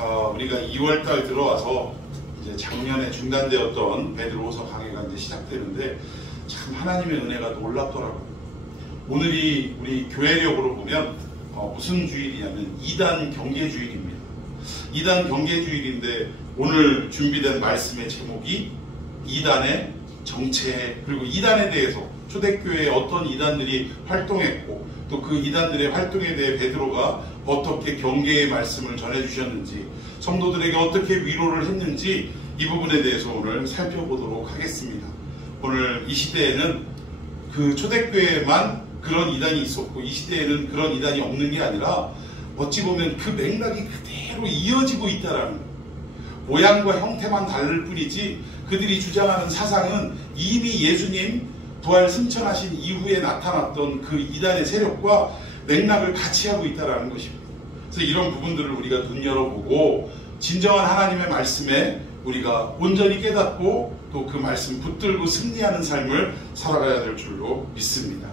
자, 우리가 2월달 들어와서 이제 작년에 중단되었던 베드로후서 강해가 이제 시작되는데 참 하나님의 은혜가 놀랍더라고요. 오늘이 우리 교회력으로 보면 무슨 주일이냐면 2단 경계주일입니다. 2단 경계주일인데 오늘 준비된 말씀의 제목이 2단의 정체, 그리고 2단에 대해서 초대교회에 어떤 2단들이 활동했고 또 그 2단들의 활동에 대해 베드로가 어떻게 경계의 말씀을 전해주셨는지, 성도들에게 어떻게 위로를 했는지 이 부분에 대해서 오늘 살펴보도록 하겠습니다. 오늘 이 시대에는 그 초대교회에만 그런 2단이 있었고 이 시대에는 그런 2단이 없는 게 아니라 어찌 보면 그 맥락이 그대로 이어지고 있다라는 거예요. 모양과 형태만 다를 뿐이지 그들이 주장하는 사상은 이미 예수님 부활 승천하신 이후에 나타났던 그 2단의 세력과 맥락을 같이 하고 있다는 것입니다. 그래서 이런 부분들을 우리가 눈 열어보고 진정한 하나님의 말씀에 우리가 온전히 깨닫고 또 그 말씀 붙들고 승리하는 삶을 살아가야 될 줄로 믿습니다.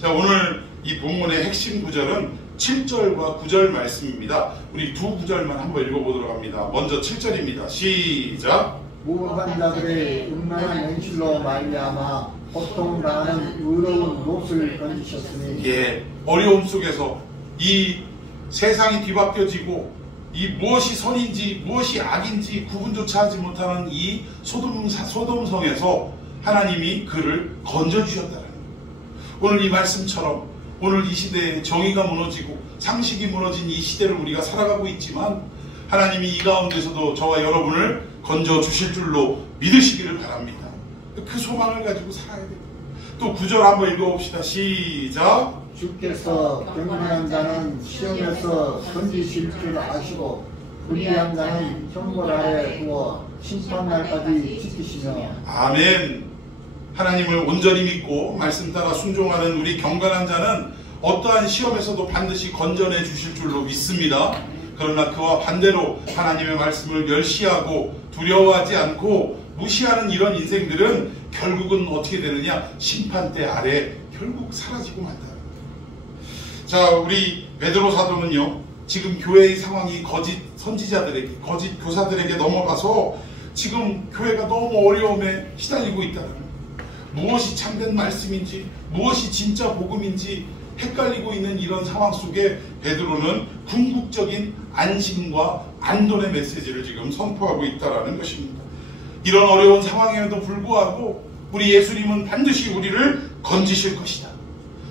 자, 오늘 이 본문의 핵심 구절은 7절과 9절 말씀입니다. 우리 두 구절만 한번 읽어보도록 합니다. 먼저 7절입니다. 시작! 무법한 자들의 음란한 행실로 말미암아 고통당하는 의로운 몫을 건지셨으니. 예, 어려움 속에서 이 세상이 뒤바뀌어지고 이 무엇이 선인지 무엇이 악인지 구분조차 하지 못하는 이 소돔성에서 하나님이 그를 건져주셨다는 거예요. 오늘 이 말씀처럼 오늘 이 시대에 정의가 무너지고 상식이 무너진 이 시대를 우리가 살아가고 있지만 하나님이 이 가운데서도 저와 여러분을 건져주실 줄로 믿으시기를 바랍니다. 그 소망을 가지고 살아야 돼요. 또 9절 한번 읽어봅시다. 시작! 주께서 경건한 자는 시험에서 건지실 줄 아시고 불의한 자는 형벌 아래 두어 심판날까지 지키시며. 아멘. 하나님을 온전히 믿고 말씀 따라 순종하는 우리 경건한 자는 어떠한 시험에서도 반드시 건져내 주실 줄로 믿습니다. 그러나 그와 반대로 하나님의 말씀을 멸시하고 두려워하지 않고 무시하는 이런 인생들은 결국은 어떻게 되느냐? 심판대 아래 결국 사라지고 만다. 자, 우리 베드로 사도는요, 지금 교회의 상황이 거짓 선지자들에게, 거짓 교사들에게 넘어가서 지금 교회가 너무 어려움에 시달리고 있다는 거예요. 무엇이 참된 말씀인지, 무엇이 진짜 복음인지 헷갈리고 있는 이런 상황 속에 베드로는 궁극적인 안심과 안돈의 메시지를 지금 선포하고 있다는 것입니다. 이런 어려운 상황에도 불구하고 우리 예수님은 반드시 우리를 건지실 것이다.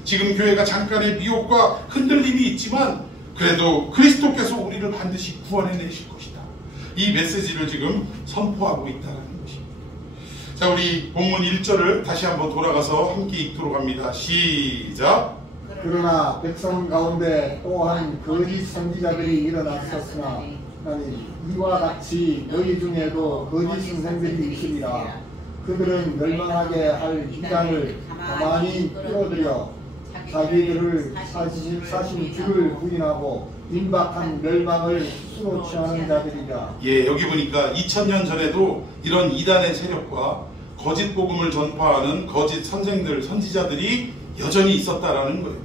지금 교회가 잠깐의 미혹과 흔들림이 있지만 그래도 그리스도께서 우리를 반드시 구원해내실 것이다. 이 메시지를 지금 선포하고 있다는 것입니다. 자, 우리 본문 1절을 다시 한번 돌아가서 함께 읽도록 합니다. 시작! 그러나 백성 가운데 또한 거짓 선지자들이 일어났었으나 이와 같이 너희 중에도 거짓 선생들이 있으리라. 그들은 멸망하게 할 이단을 가만히 끌어들여 자기들을 사신 주를 부인하고 임박한 멸망을 스스로 취하는 자들이라. 예, 여기 보니까 2000년 전에도 이런 이단의 세력과 거짓 복음을 전파하는 거짓 선생들, 선지자들이 여전히 있었다라는 거예요.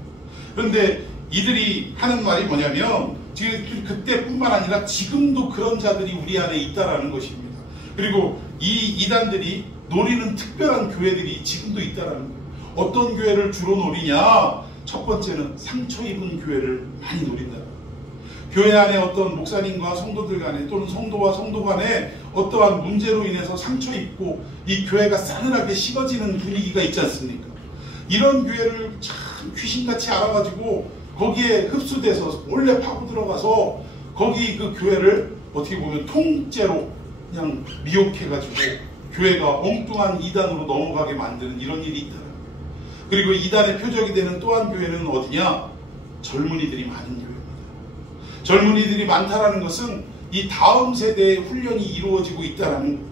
그런데 이들이 하는 말이 뭐냐면 지금 그때뿐만 아니라 지금도 그런 자들이 우리 안에 있다라는 것입니다. 그리고 이 이단들이 노리는 특별한 교회들이 지금도 있다라는 거예요. 어떤 교회를 주로 노리냐? 첫 번째는 상처 입은 교회를 많이 노린다. 교회 안에 어떤 목사님과 성도들 간에 또는 성도와 성도 간에 어떠한 문제로 인해서 상처 입고 이 교회가 싸늘하게 식어지는 분위기가 있지 않습니까? 이런 교회를 참 귀신같이 알아가지고 거기에 흡수돼서 몰래 파고 들어가서 거기 그 교회를 어떻게 보면 통째로 그냥 미혹해가지고 교회가 엉뚱한 이단으로 넘어가게 만드는 이런 일이 있다. 그리고 이단의 표적이 되는 또 한 교회는 어디냐? 젊은이들이 많은 교회입니다. 젊은이들이 많다라는 것은 이 다음 세대의 훈련이 이루어지고 있다는 거예요.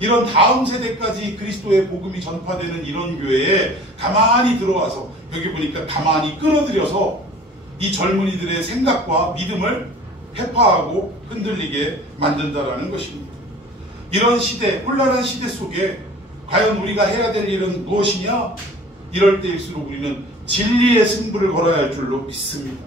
이런 다음 세대까지 그리스도의 복음이 전파되는 이런 교회에 가만히 들어와서 여기 보니까 가만히 끌어들여서 이 젊은이들의 생각과 믿음을 회파하고 흔들리게 만든다라는 것입니다. 이런 시대, 혼란한 시대 속에 과연 우리가 해야 될 일은 무엇이냐? 이럴 때일수록 우리는 진리의 승부를 걸어야 할 줄로 믿습니다.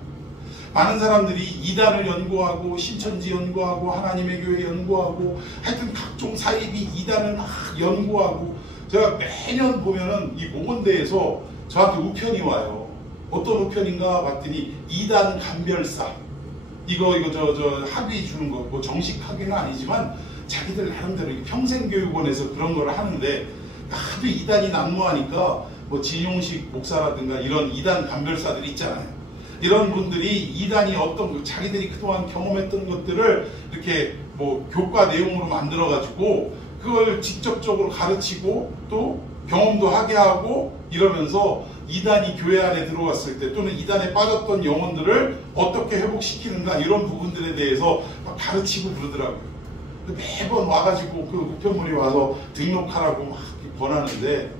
많은 사람들이 이단을 연구하고 신천지 연구하고 하나님의 교회 연구하고 하여튼 각종 사이비 이단을 막 연구하고 제가 매년 보면은 이 모건대에서 저한테 우편이 와요. 어떤 우편인가 봤더니 이단 감별사 이거 저 학위 주는 거 뭐 정식 학위는 아니지만 자기들 나름대로 평생교육원에서 그런 걸 하는데 하도 이단이 난무하니까 뭐 진용식 목사라든가 이런 이단 감별사들이 있잖아요. 이런 분들이 이단이 어떤 자기들이 그동안 경험했던 것들을 이렇게 뭐 교과 내용으로 만들어 가지고 그걸 직접적으로 가르치고 또 경험도 하게 하고 이러면서 이단이 교회 안에 들어왔을 때 또는 이단에 빠졌던 영혼들을 어떻게 회복시키는가 이런 부분들에 대해서 막 가르치고 그러더라고요. 매번 와가지고 그 우편물이 와서 등록하라고 막 권하는데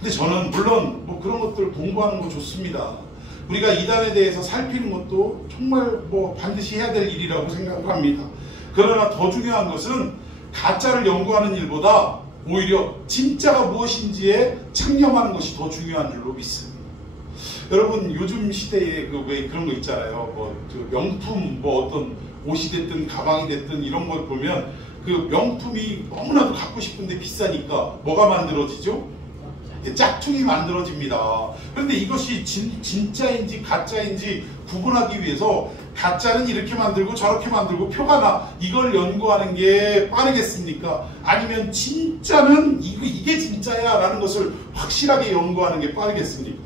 근데 저는 물론 뭐 그런 것들 공부하는 거 좋습니다. 우리가 이단에 대해서 살피는 것도 정말 뭐 반드시 해야 될 일이라고 생각을 합니다. 그러나 더 중요한 것은 가짜를 연구하는 일보다 오히려 진짜가 무엇인지에 창념하는 것이 더 중요한 줄로 믿습니다. 여러분 요즘 시대에 그 왜 그런 거 있잖아요. 뭐 그 명품 뭐 어떤 옷이 됐든 가방이 됐든 이런 걸 보면 그 명품이 너무나도 갖고 싶은데 비싸니까 뭐가 만들어지죠? 짝퉁이 만들어집니다. 그런데 이것이 진짜인지 가짜인지 구분하기 위해서 가짜는 이렇게 만들고 저렇게 만들고 표가 나 이걸 연구하는 게 빠르겠습니까? 아니면 진짜는 이게 진짜야 라는 것을 확실하게 연구하는 게 빠르겠습니까?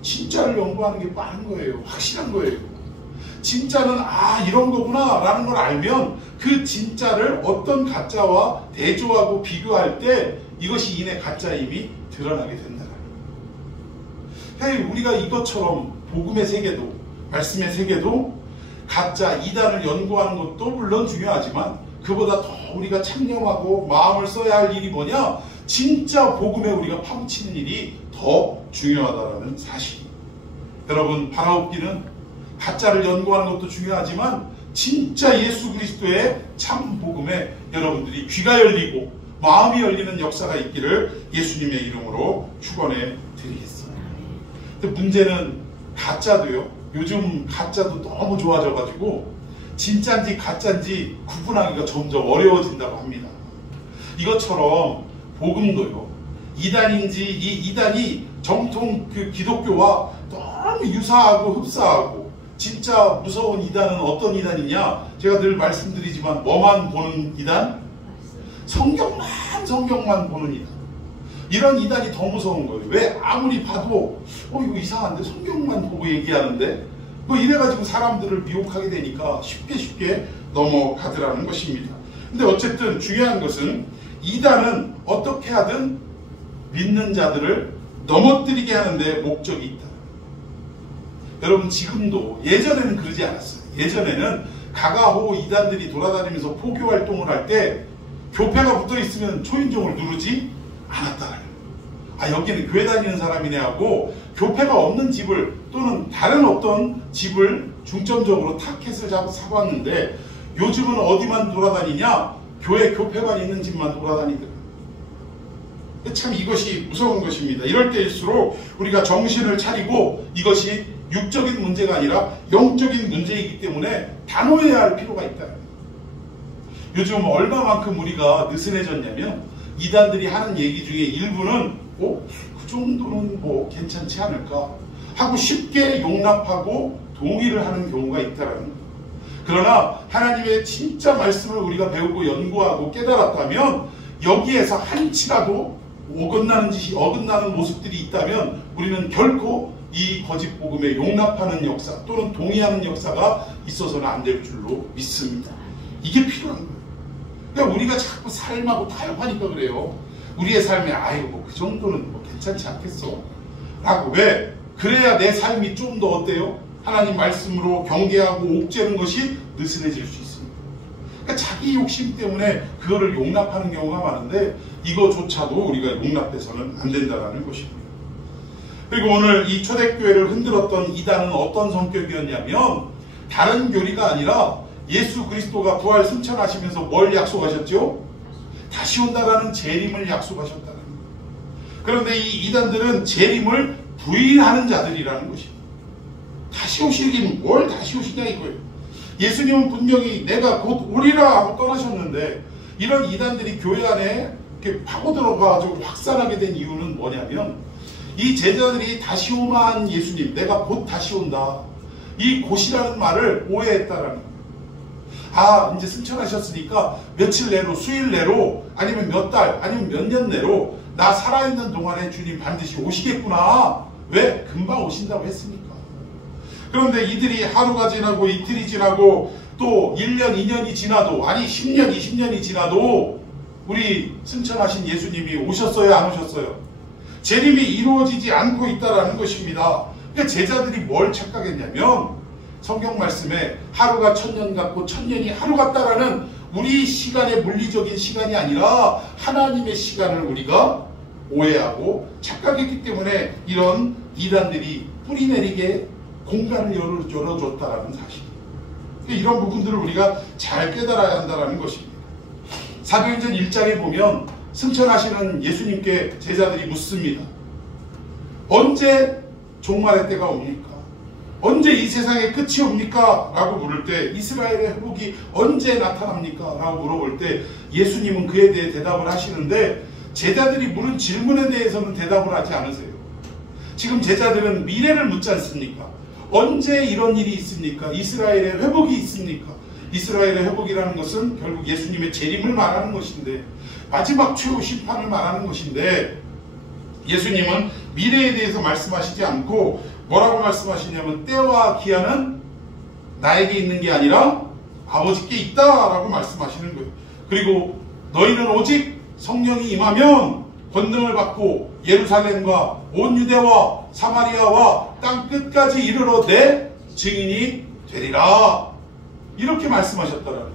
진짜를 연구하는 게 빠른 거예요. 확실한 거예요. 진짜는 이런 거구나 라는 걸 알면 그 진짜를 어떤 가짜와 대조하고 비교할 때 이것이 이내 가짜임이 드러나게 된다. 우리가 이것처럼 복음의 세계도 말씀의 세계도 가짜 이단을 연구하는 것도 물론 중요하지만 그보다 더 우리가 창념하고 마음을 써야 할 일이 뭐냐? 진짜 복음에 우리가 파묻히는 일이 더 중요하다는 사실입니다. 여러분 바라옵기는 가짜를 연구하는 것도 중요하지만 진짜 예수 그리스도의 참 복음에 여러분들이 귀가 열리고 마음이 열리는 역사가 있기를 예수님의 이름으로 축원해 드리겠습니다. 근데 문제는 가짜도요. 요즘 가짜도 너무 좋아져가지고 진짜인지 가짜인지 구분하기가 점점 어려워진다고 합니다. 이것처럼 복음도요. 이단인지 이 이단이 정통 그 기독교와 너무 유사하고 흡사하고 진짜 무서운 이단은 어떤 이단이냐? 제가 늘 말씀드리지만 뭐만 보는 이단? 성경만 보는 이단. 이런 이단이 더 무서운 거예요. 왜? 아무리 봐도 이거 이상한데 성경만 보고 얘기하는데 뭐 이래가지고 사람들을 미혹하게 되니까 쉽게 넘어가더라는 것입니다. 근데 어쨌든 중요한 것은 이단은 어떻게 하든 믿는 자들을 넘어뜨리게 하는데 목적이 있다. 여러분 지금도 예전에는 그러지 않았어요. 예전에는 가가호 이단들이 돌아다니면서 포교 활동을 할 때 교패가 붙어 있으면 초인종을 누르지 않았다. 여기는 교회 다니는 사람이네 하고 교패가 없는 집을 또는 다른 어떤 집을 중점적으로 타켓을 사고 왔는데 요즘은 어디만 돌아다니냐? 교회 교패만 있는 집만 돌아다니더라. 참 이것이 무서운 것입니다. 이럴 때일수록 우리가 정신을 차리고 이것이 육적인 문제가 아니라 영적인 문제이기 때문에 단호해야 할 필요가 있다. 요즘 얼마만큼 우리가 느슨해졌냐면 이단들이 하는 얘기 중에 일부는 그 정도는 뭐 괜찮지 않을까 하고 쉽게 용납하고 동의를 하는 경우가 있다라는 거예요. 그러나 하나님의 진짜 말씀을 우리가 배우고 연구하고 깨달았다면 여기에서 한치라도 어긋나는 모습들이 있다면 우리는 결코 이 거짓 복음에 용납하는 역사 또는 동의하는 역사가 있어서는 안 될 줄로 믿습니다. 이게 필요한 거예요. 그러니까 우리가 자꾸 삶하고 타협하니까 그래요. 우리의 삶에 뭐 그 정도는 뭐 괜찮지 않겠어 라고. 왜? 그래야 내 삶이 좀 더 어때요? 하나님 말씀으로 경계하고 옥죄는 것이 느슨해질 수 있습니다. 그러니까 자기 욕심 때문에 그거를 용납하는 경우가 많은데 이거조차도 우리가 용납해서는 안 된다는 것입니다. 그리고 오늘 이 초대교회를 흔들었던 이단은 어떤 성격이었냐면 다른 교리가 아니라 예수 그리스도가 부활 승천하시면서 뭘 약속하셨죠? 다시 온다라는 재림을 약속하셨다는 거예요. 그런데 이 이단들은 재림을 부인하는 자들이라는 것입니다. 다시 오시긴 뭘 다시 오시냐 이거예요. 예수님은 분명히 내가 곧 오리라 하고 떠나셨는데 이런 이단들이 교회 안에 이렇게 파고 들어가가지고 확산하게 된 이유는 뭐냐면 이 제자들이 다시 오만 예수님, 내가 곧 다시 온다. 이 곧이라는 말을 오해했다라는 거예요. 아, 이제 승천하셨으니까 며칠 내로, 수일 내로, 아니면 몇 달, 아니면 몇 년 내로 나 살아있는 동안에 주님 반드시 오시겠구나. 왜? 금방 오신다고 했으니까. 그런데 이들이 하루가 지나고 이틀이 지나고 또 1년, 2년이 지나도, 아니 10년, 20년이 지나도 우리 승천하신 예수님이 오셨어요, 안 오셨어요? 재림이 이루어지지 않고 있다라는 것입니다. 그러니까 제자들이 뭘 착각했냐면 성경 말씀에 하루가 1000년 같고 1000년이 하루 같다라는 우리 시간의 물리적인 시간이 아니라 하나님의 시간을 우리가 오해하고 착각했기 때문에 이런 이단들이 뿌리내리게 공간을 열어줬다라는 사실. 이런 부분들을 우리가 잘 깨달아야 한다는 것입니다. 사도행전 1장에 보면 승천하시는 예수님께 제자들이 묻습니다. 언제 종말의 때가 옵니까? 언제 이 세상의 끝이 옵니까? 라고 물을 때 이스라엘의 회복이 언제 나타납니까? 라고 물어볼 때 예수님은 그에 대해 대답을 하시는데 제자들이 물은 질문에 대해서는 대답을 하지 않으세요. 지금 제자들은 미래를 묻지 않습니까? 언제 이런 일이 있습니까? 이스라엘의 회복이 있습니까? 이스라엘의 회복이라는 것은 결국 예수님의 재림을 말하는 것인데 마지막 최후 심판을 말하는 것인데 예수님은 미래에 대해서 말씀하시지 않고 뭐라고 말씀하시냐면 때와 기한은 나에게 있는 게 아니라 아버지께 있다라고 말씀하시는 거예요. 그리고 너희는 오직 성령이 임하면 권능을 받고 예루살렘과 온 유대와 사마리아와 땅 끝까지 이르러 내 증인이 되리라. 이렇게 말씀하셨더라고요.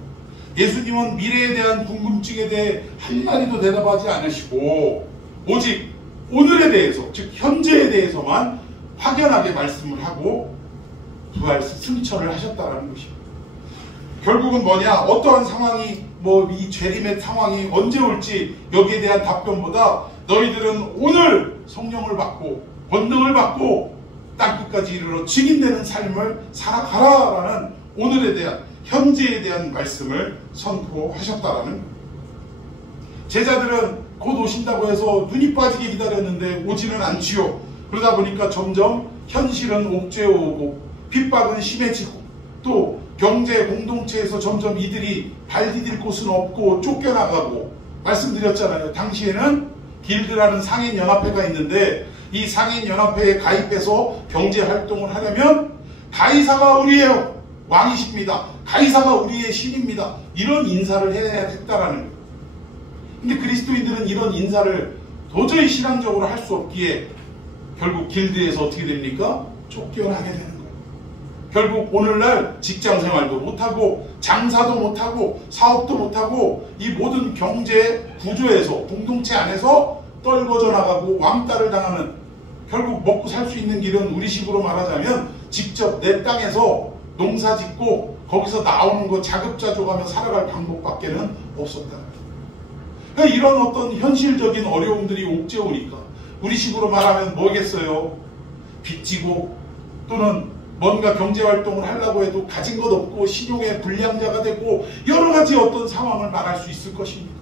예수님은 미래에 대한 궁금증에 대해 한마디도 대답하지 않으시고 오직 오늘에 대해서, 즉 현재에 대해서만 확연하게 말씀을 하고 부활 승천을 하셨다는 것입니다. 결국은 뭐냐? 어떠한 상황이 이 재림의 상황이 언제 올지 여기에 대한 답변보다 너희들은 오늘 성령을 받고 권능을 받고 땅끝까지 이르러 증인되는 삶을 살아가라라는 오늘에 대한 현재에 대한 말씀을 선포하셨다라는 거예요. 제자들은 곧 오신다고 해서 눈이 빠지게 기다렸는데 오지는 않지요. 그러다 보니까 점점 현실은 옥죄어오고 핍박은 심해지고 또 경제 공동체에서 점점 이들이 발 디딜 곳은 없고 쫓겨나가고 말씀드렸잖아요. 당시에는 길드라는 상인연합회가 있는데 이 상인연합회에 가입해서 경제활동을 하려면 가이사가 우리의 왕이십니다. 가이사가 우리의 신입니다. 이런 인사를 해야 했다라는 거예요. 근데 그리스도인들은 이런 인사를 도저히 신앙적으로 할 수 없기에 결국 길드에서 어떻게 됩니까? 쫓겨나게 되는 거예요. 결국 오늘날 직장생활도 못하고 장사도 못하고 사업도 못하고 이 모든 경제 구조에서 공동체 안에서 떨궈져 나가고 왕따를 당하는, 결국 먹고 살 수 있는 길은 우리식으로 말하자면 직접 내 땅에서 농사 짓고 거기서 나오는 거 자급자족하며 살아갈 방법밖에는 없었다. 그러니까 이런 어떤 현실적인 어려움들이 옥죄오니까 우리식으로 말하면 뭐겠어요? 빚지고 또는 뭔가 경제활동을 하려고 해도 가진 것 없고 신용의 불량자가 되고 여러 가지 어떤 상황을 말할 수 있을 것입니다.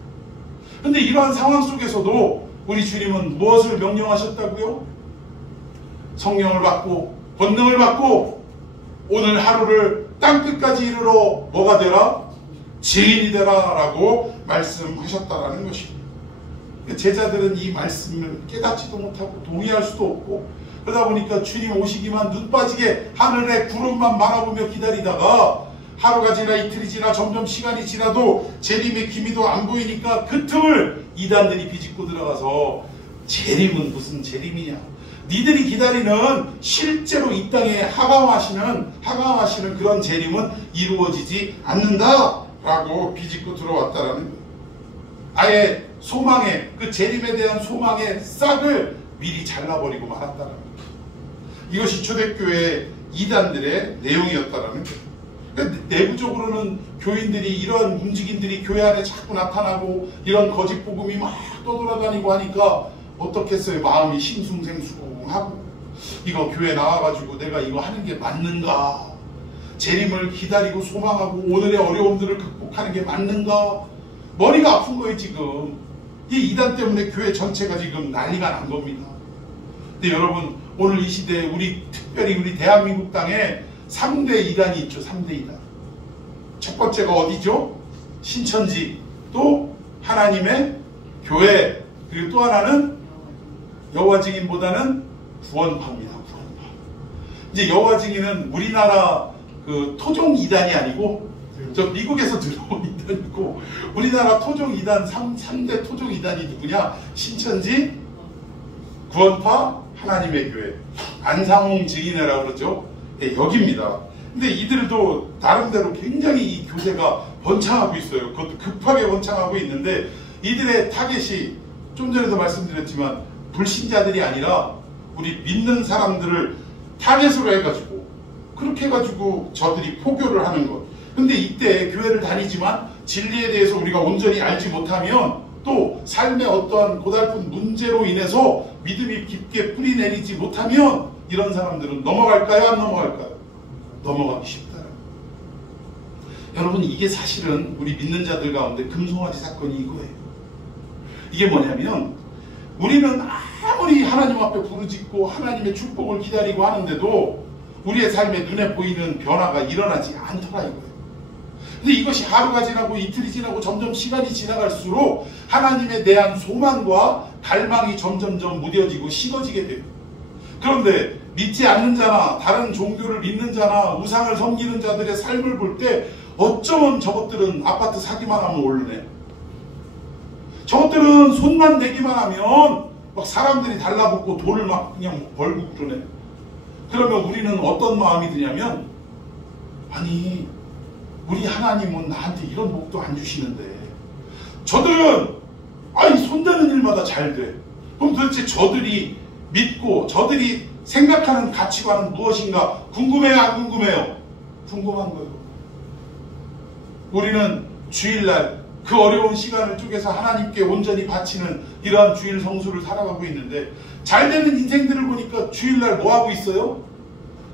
그런데 이러한 상황 속에서도 우리 주님은 무엇을 명령하셨다고요? 성령을 받고 권능을 받고 오늘 하루를 땅끝까지 이르러 뭐가 되라? 증인이 되라 라고 말씀하셨다라는 것입니다. 제자들은 이 말씀을 깨닫지도 못하고 동의할 수도 없고 그러다 보니까 주님 오시기만 눈 빠지게 하늘에 구름만 바라보며 기다리다가 하루가 지나 이틀이 지나 점점 시간이 지나도 재림의 기미도 안 보이니까 그 틈을 이단들이 비집고 들어가서 재림은 무슨 재림이냐, 니들이 기다리는 실제로 이 땅에 하강하시는 그런 재림은 이루어지지 않는다 라고 비집고 들어왔다라는 거예요. 아예 소망의, 그 재림에 대한 소망의 싹을 미리 잘라버리고 말았다라는 거예요. 이것이 초대교회 이단들의 내용이었다라는 거예요. 그러니까 내부적으로는 교인들이 이런 움직임들이 교회 안에 자꾸 나타나고 이런 거짓 복음이 막 떠돌아다니고 하니까 어떻겠어요? 마음이 싱숭생숭하고 이거 교회 나와가지고 내가 이거 하는 게 맞는가? 재림을 기다리고 소망하고 오늘의 어려움들을 극복하는 게 맞는가? 머리가 아픈 거예요 지금. 이 이단 때문에 교회 전체가 지금 난리가 난 겁니다. 근데 여러분 오늘 이 시대에 특별히 우리 대한민국 땅에 3대 이단이 있죠. 3대 이단. 첫 번째가 어디죠? 신천지, 또 하나님의 교회, 그리고 또 하나는 여호와 증인보다는 구원파입니다. 구원파. 이제 여호와 증인은 우리나라 그 토종 이단이 아니고 저 미국에서 들어온 이단이고, 우리나라 토종 이단 3대 토종 이단이 누구냐? 신천지, 구원파, 하나님의 교회, 안상홍 증인회라고 그러죠. 예, 여기입니다. 근데 이들도 나름대로 굉장히 이 교세가 번창하고 있어요. 그것도 급하게 번창하고 있는데, 이들의 타겟이 좀 전에도 말씀드렸지만 불신자들이 아니라 우리 믿는 사람들을 타겟으로 해가지고, 그렇게 해가지고 저들이 포교를 하는 것. 근데 이때 교회를 다니지만 진리에 대해서 우리가 온전히 알지 못하면, 또 삶의 어떠한 고달픈 문제로 인해서 믿음이 깊게 뿌리내리지 못하면 이런 사람들은 넘어갈까요? 안 넘어갈까요? 넘어가기 쉽다. 여러분, 이게 사실은 우리 믿는 자들 가운데 금송아지 사건이 이거예요. 이게 뭐냐면, 우리는 아무리 하나님 앞에 부르짖고 하나님의 축복을 기다리고 하는데도 우리의 삶에 눈에 보이는 변화가 일어나지 않더라 이거예요. 근데 이것이 하루가 지나고 이틀이 지나고 점점 시간이 지나갈수록 하나님에 대한 소망과 갈망이 점점점 무뎌지고 식어지게 돼요. 그런데 믿지 않는 자나 다른 종교를 믿는 자나 우상을 섬기는 자들의 삶을 볼 때 어쩌면 저것들은 아파트 사기만 하면 오르네. 저것들은 손만 대기만 하면 막 사람들이 달라붙고 돈을 막 그냥 벌고 그러네. 그러면 우리는 어떤 마음이 드냐면, 아니 우리 하나님은 나한테 이런 복도 안 주시는데 저들은 아니 손대는 일마다 잘 돼. 그럼 도대체 저들이 믿고 저들이 생각하는 가치관은 무엇인가? 궁금해요? 안 궁금해요? 궁금한 거예요. 우리는 주일날 그 어려운 시간을 쪼개서 하나님께 온전히 바치는 이러한 주일 성수를 살아가고 있는데, 잘 되는 인생들을 보니까 주일날 뭐 하고 있어요?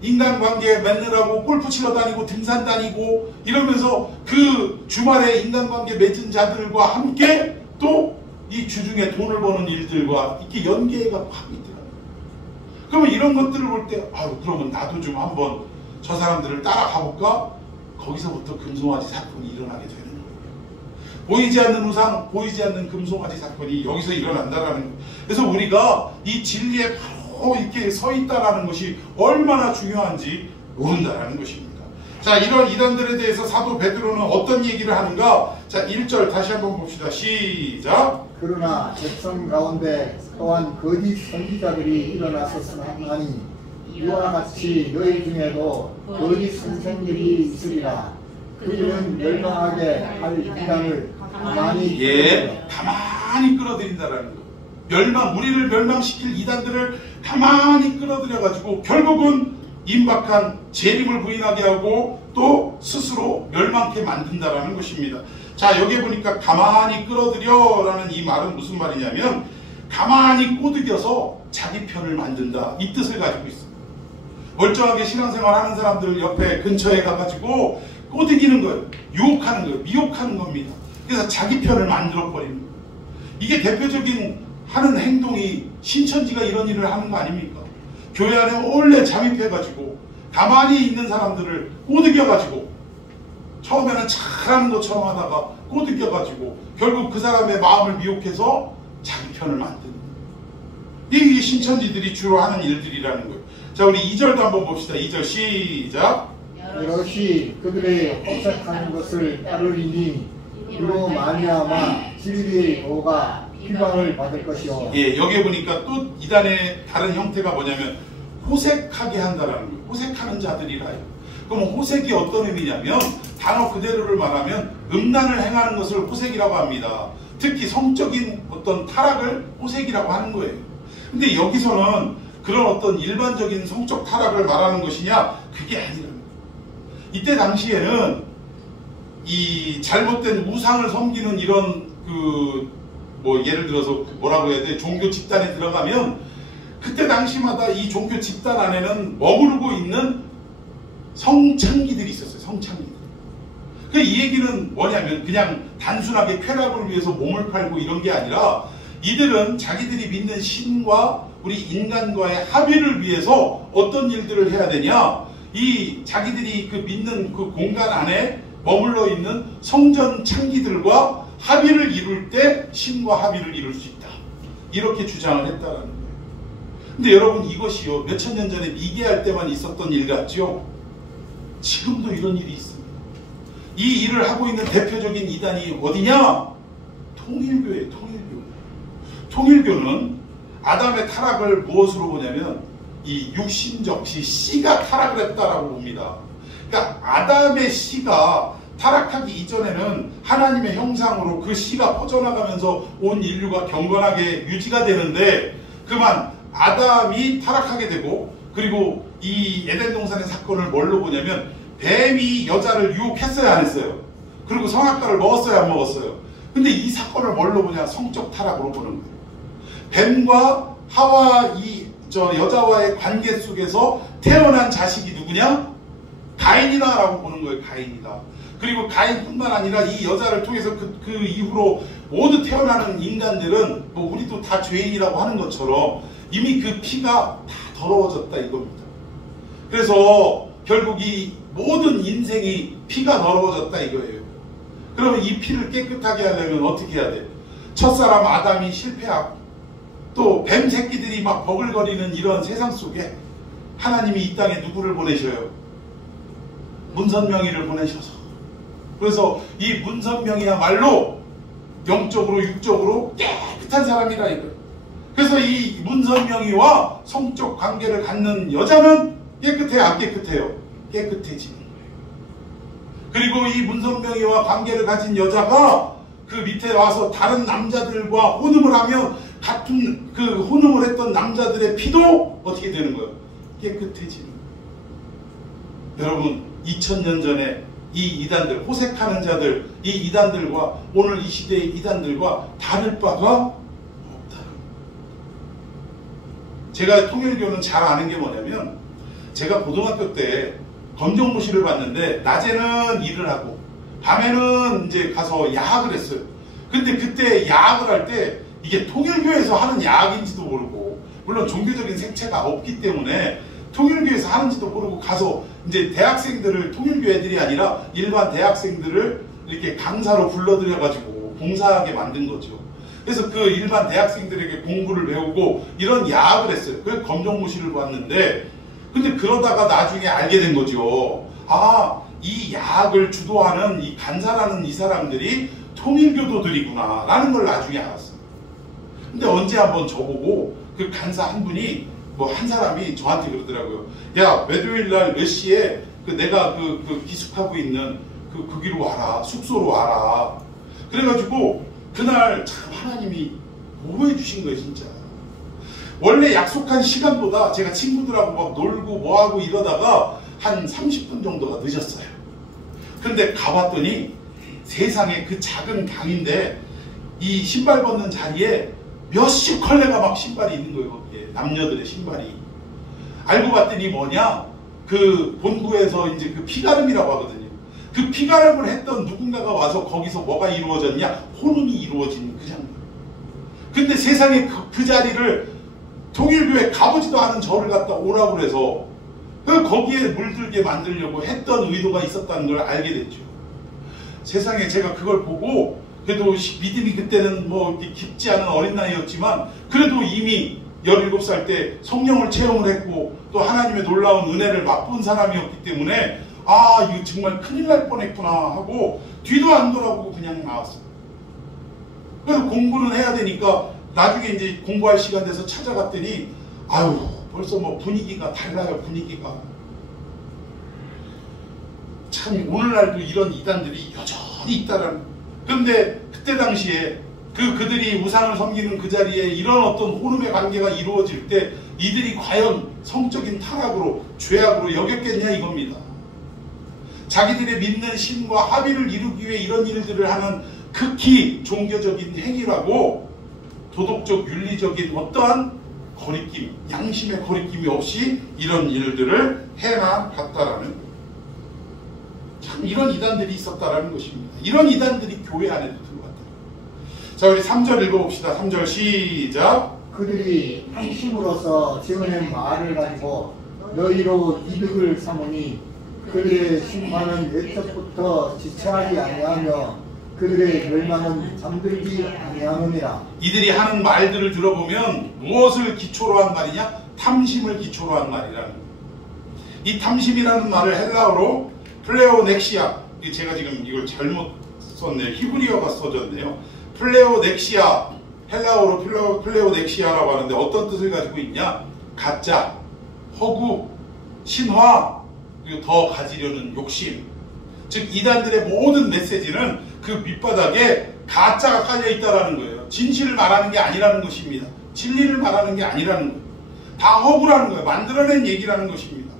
인간관계 맺느라고 골프 치러 다니고 등산 다니고 이러면서 그 주말에 인간관계 맺은 자들과 함께 또 이 주중에 돈을 버는 일들과 이렇게 연계가 하고 있더라고요. 그러면 이런 것들을 볼 때, 아유 그러면 나도 좀 한번 저 사람들을 따라가볼까? 거기서부터 금송아지 사건이 일어나게 되는 거예요. 보이지 않는 우상, 보이지 않는 금송아지 사건이 여기서 일어난다라는 거예요. 그래서 우리가 이 진리에 바로 이렇게 서 있다라는 것이 얼마나 중요한지 모른다라는 것입니다. 자, 이런 이단들에 대해서 사도 베드로는 어떤 얘기를 하는가? 자, 1절 다시 한번 봅시다. 시작. 그러나 백성 가운데 또한 거짓 선지자들이 일어났었으니 이와 같이 너희 중에도 거짓 선생들이 있으리라. 그들은 멸망하게 할 이단을 가만히 가만히 끌어들인다라는 거. 우리를 멸망시킬 이단들을 가만히 끌어들여가지고 결국은 임박한 재림을 부인하게 하고 또 스스로 멸망케 만든다라는 것입니다. 자, 여기 보니까 가만히 끌어들여라는 이 말은 무슨 말이냐면, 가만히 꼬드겨서 자기 편을 만든다, 이 뜻을 가지고 있습니다. 멀쩡하게 신앙생활 하는 사람들 옆에 근처에 가가지고 꼬드기는 거예요. 유혹하는 거예요. 미혹하는 겁니다. 그래서 자기 편을 만들어버리는 거예요. 이게 대표적인 하는 행동이 신천지가 이런 일을 하는 거 아닙니까? 교회 안에 원래 잠입해가지고 가만히 있는 사람들을 꼬드겨가지고 처음에는 잘하는 것처럼 하다가 꼬드겨가지고 결국 그 사람의 마음을 미혹해서 자기 편을 만드는 거예요. 이게 신천지들이 주로 하는 일들이라는 거예요. 자, 우리 2절도 한번 봅시다. 2절 시작. 여럿이 그들의 어색하는 것을 따르리니 이로 말미암아 진리의 도가 비방을 받을 것이요. 예, 여기 보니까 또 이단의 다른 형태가 뭐냐면 호색하게 한다라는 거예요. 호색하는 자들이라요. 그럼 호색이 어떤 의미냐면, 단어 그대로를 말하면 음란을 행하는 것을 호색이라고 합니다. 특히 성적인 어떤 타락을 호색이라고 하는 거예요. 근데 여기서는 그런 어떤 일반적인 성적 타락을 말하는 것이냐? 그게 아니라는 거예요. 이때 당시에는 이 잘못된 우상을 섬기는 이런 예를 들어서 뭐라고 해야 돼? 종교 집단에 들어가면 그때 당시마다 이 종교 집단 안에는 머무르고 있는 성창기들이 있었어요. 성창기들. 이 얘기는 뭐냐면 그냥 단순하게 쾌락을 위해서 몸을 팔고 이런 게 아니라 이들은 자기들이 믿는 신과 우리 인간과의 합의를 위해서 어떤 일들을 해야 되냐, 이 자기들이 그 믿는 그 공간 안에 머물러 있는 성전 창기들과 합의를 이룰 때 신과 합의를 이룰 수 있다, 이렇게 주장을 했다라는 거예요. 근데 여러분, 이것이요 몇천 년 전에 미개할 때만 있었던 일 같죠? 지금도 이런 일이 있습니다. 이 일을 하고 있는 대표적인 이단이 어디냐? 통일교예요. 통일교는 아담의 타락을 무엇으로 보냐면 이 육신적 씨가 타락을 했다라고 봅니다. 그러니까 아담의 씨가 타락하기 이전에는 하나님의 형상으로 그 씨가 퍼져나가면서 온 인류가 경건하게 유지가 되는데, 그만 아담이 타락하게 되고, 그리고 이 에덴 동산의 사건을 뭘로 보냐면 뱀이 여자를 유혹했어요, 안 했어요? 그리고 성악과를 먹었어요, 안 먹었어요? 근데 이 사건을 뭘로 보냐? 성적 타락으로 보는 거예요. 뱀과 하와 여자와의 관계 속에서 태어난 자식이 누구냐? 가인이다라고 보는 거예요. 가인이다. 그리고 가인뿐만 아니라 이 여자를 통해서 그 이후로 모두 태어나는 인간들은 뭐 우리도 다 죄인이라고 하는 것처럼 이미 그 피가 다 더러워졌다 이겁니다. 그래서 결국 이 모든 인생이 피가 더러워졌다 이거예요. 그러면 이 피를 깨끗하게 하려면 어떻게 해야 돼? 첫사람 아담이 실패하고 또 뱀 새끼들이 막 버글거리는 이런 세상 속에 하나님이 이 땅에 누구를 보내셔요? 문선명이를 보내셔서, 그래서 이 문선명이야말로 영적으로 육적으로 깨끗한 사람이다 이거예요. 그래서 이 문선명이와 성적 관계를 갖는 여자는 깨끗해요, 안 깨끗해요? 깨끗해지는 거예요. 그리고 이 문선명이와 관계를 가진 여자가 그 밑에 와서 다른 남자들과 혼음을 하면 같은 그 혼음을 했던 남자들의 피도 어떻게 되는 거예요? 깨끗해지는 거예요. 여러분, 2000년 전에 이 이단들, 호색하는 자들, 이 이단들과 오늘 이 시대의 이단들과 다를 바가 없다. 제가 통일교는 잘 아는 게 뭐냐면, 제가 고등학교 때 검정고시를 봤는데 낮에는 일을 하고 밤에는 이제 가서 야학을 했어요. 근데 그때 야학을 할 때 이게 통일교에서 하는 야학인지도 모르고, 물론 종교적인 색채가 없기 때문에 통일교에서 하는지도 모르고 가서 이제 대학생들을, 통일교 애들이 아니라 일반 대학생들을 이렇게 강사로 불러들여가지고 봉사하게 만든 거죠. 그래서 그 일반 대학생들에게 공부를 배우고 이런 야학을 했어요. 그래서 검정고시를 봤는데, 근데 그러다가 나중에 알게 된 거죠. 아, 이 야학을 주도하는 이 간사라는 이 사람들이 통일교도들이구나 라는 걸 나중에 알았어요. 근데 언제 한번 저보고 그 간사 한 분이, 뭐 한 사람이 저한테 그러더라고요. 야, 매도일날 몇 시에 내가 기숙하고 있는 거기로 와라, 숙소로 와라. 그래가지고 그날 참 하나님이 보호해 주신 거예요, 진짜. 원래 약속한 시간보다 제가 친구들하고 막 놀고 뭐하고 이러다가 한 30분 정도가 늦었어요. 근데 가봤더니 세상에 그 작은 방인데 이 신발 벗는 자리에 몇십 컬레가 막 신발이 있는 거예요. 거기에 남녀들의 신발이. 알고 봤더니 뭐냐, 그 본부에서 이제 그 피가름이라고 하거든요. 그 피가름을 했던 누군가가 와서 거기서 뭐가 이루어졌냐, 혼음이 이루어진 그 장면. 근데 세상에 그 자리를 통일교에 가보지도 않은 저를 갖다 오라고 그래서 거기에 물들게 만들려고 했던 의도가 있었다는 걸 알게 됐죠. 세상에 제가 그걸 보고, 그래도 믿음이 그때는 뭐 이렇게 깊지 않은 어린 나이였지만 그래도 이미 17살 때 성령을 체험을 했고 또 하나님의 놀라운 은혜를 맛본 사람이었기 때문에, 아, 이거 정말 큰일 날 뻔했구나 하고 뒤도 안 돌아보고 그냥 나왔어요. 그래서 공부는 해야 되니까 나중에 이제 공부할 시간 돼서 찾아갔더니, 아유, 벌써 뭐 분위기가 달라요. 분위기가. 참 오늘날도 이런 이단들이 여전히 있다라는. 그런데 그때 당시에 그들이 우상을 섬기는 그 자리에 이런 어떤 혼음의 관계가 이루어질 때 이들이 과연 성적인 타락으로, 죄악으로 여겼겠냐 이겁니다. 자기들의 믿는 신과 합의를 이루기 위해 이런 일들을 하는 극히 종교적인 행위라고 도덕적, 윤리적인 어떠한 거리낌, 양심의 거리낌이 없이 이런 일들을 해나 봤다라는, 참 이런 이단들이 있었다라는 것입니다. 이런 이단들이 교회 안에도 들어왔다. 자, 우리 3절 읽어봅시다. 3절 시작. 그들이 행심으로서 지어낸 말을 가지고 너희로 이득을 삼으니 그들의 심판은 옛적부터 지체하지 아니하며 그들의 멸망은 잠들지 아니하느니라. 이들이 하는 말들을 들어보면 무엇을 기초로 한 말이냐? 탐심을 기초로 한 말이라는 거예요. 이 탐심이라는 말을 헬라어로 플레오넥시아, 제가 지금 이걸 잘못 썼네요. 히브리어가 써졌네요. 플레오넥시아, 헬라어로 플레오넥시아라고 하는데 어떤 뜻을 가지고 있냐? 가짜, 허구, 신화, 그리고 더 가지려는 욕심. 즉 이단들의 모든 메시지는 그 밑바닥에 가짜가 깔려 있다라는 거예요. 진실을 말하는 게 아니라는 것입니다. 진리를 말하는 게 아니라는 거예요. 다 허구라는 거예요. 만들어낸 얘기라는 것입니다.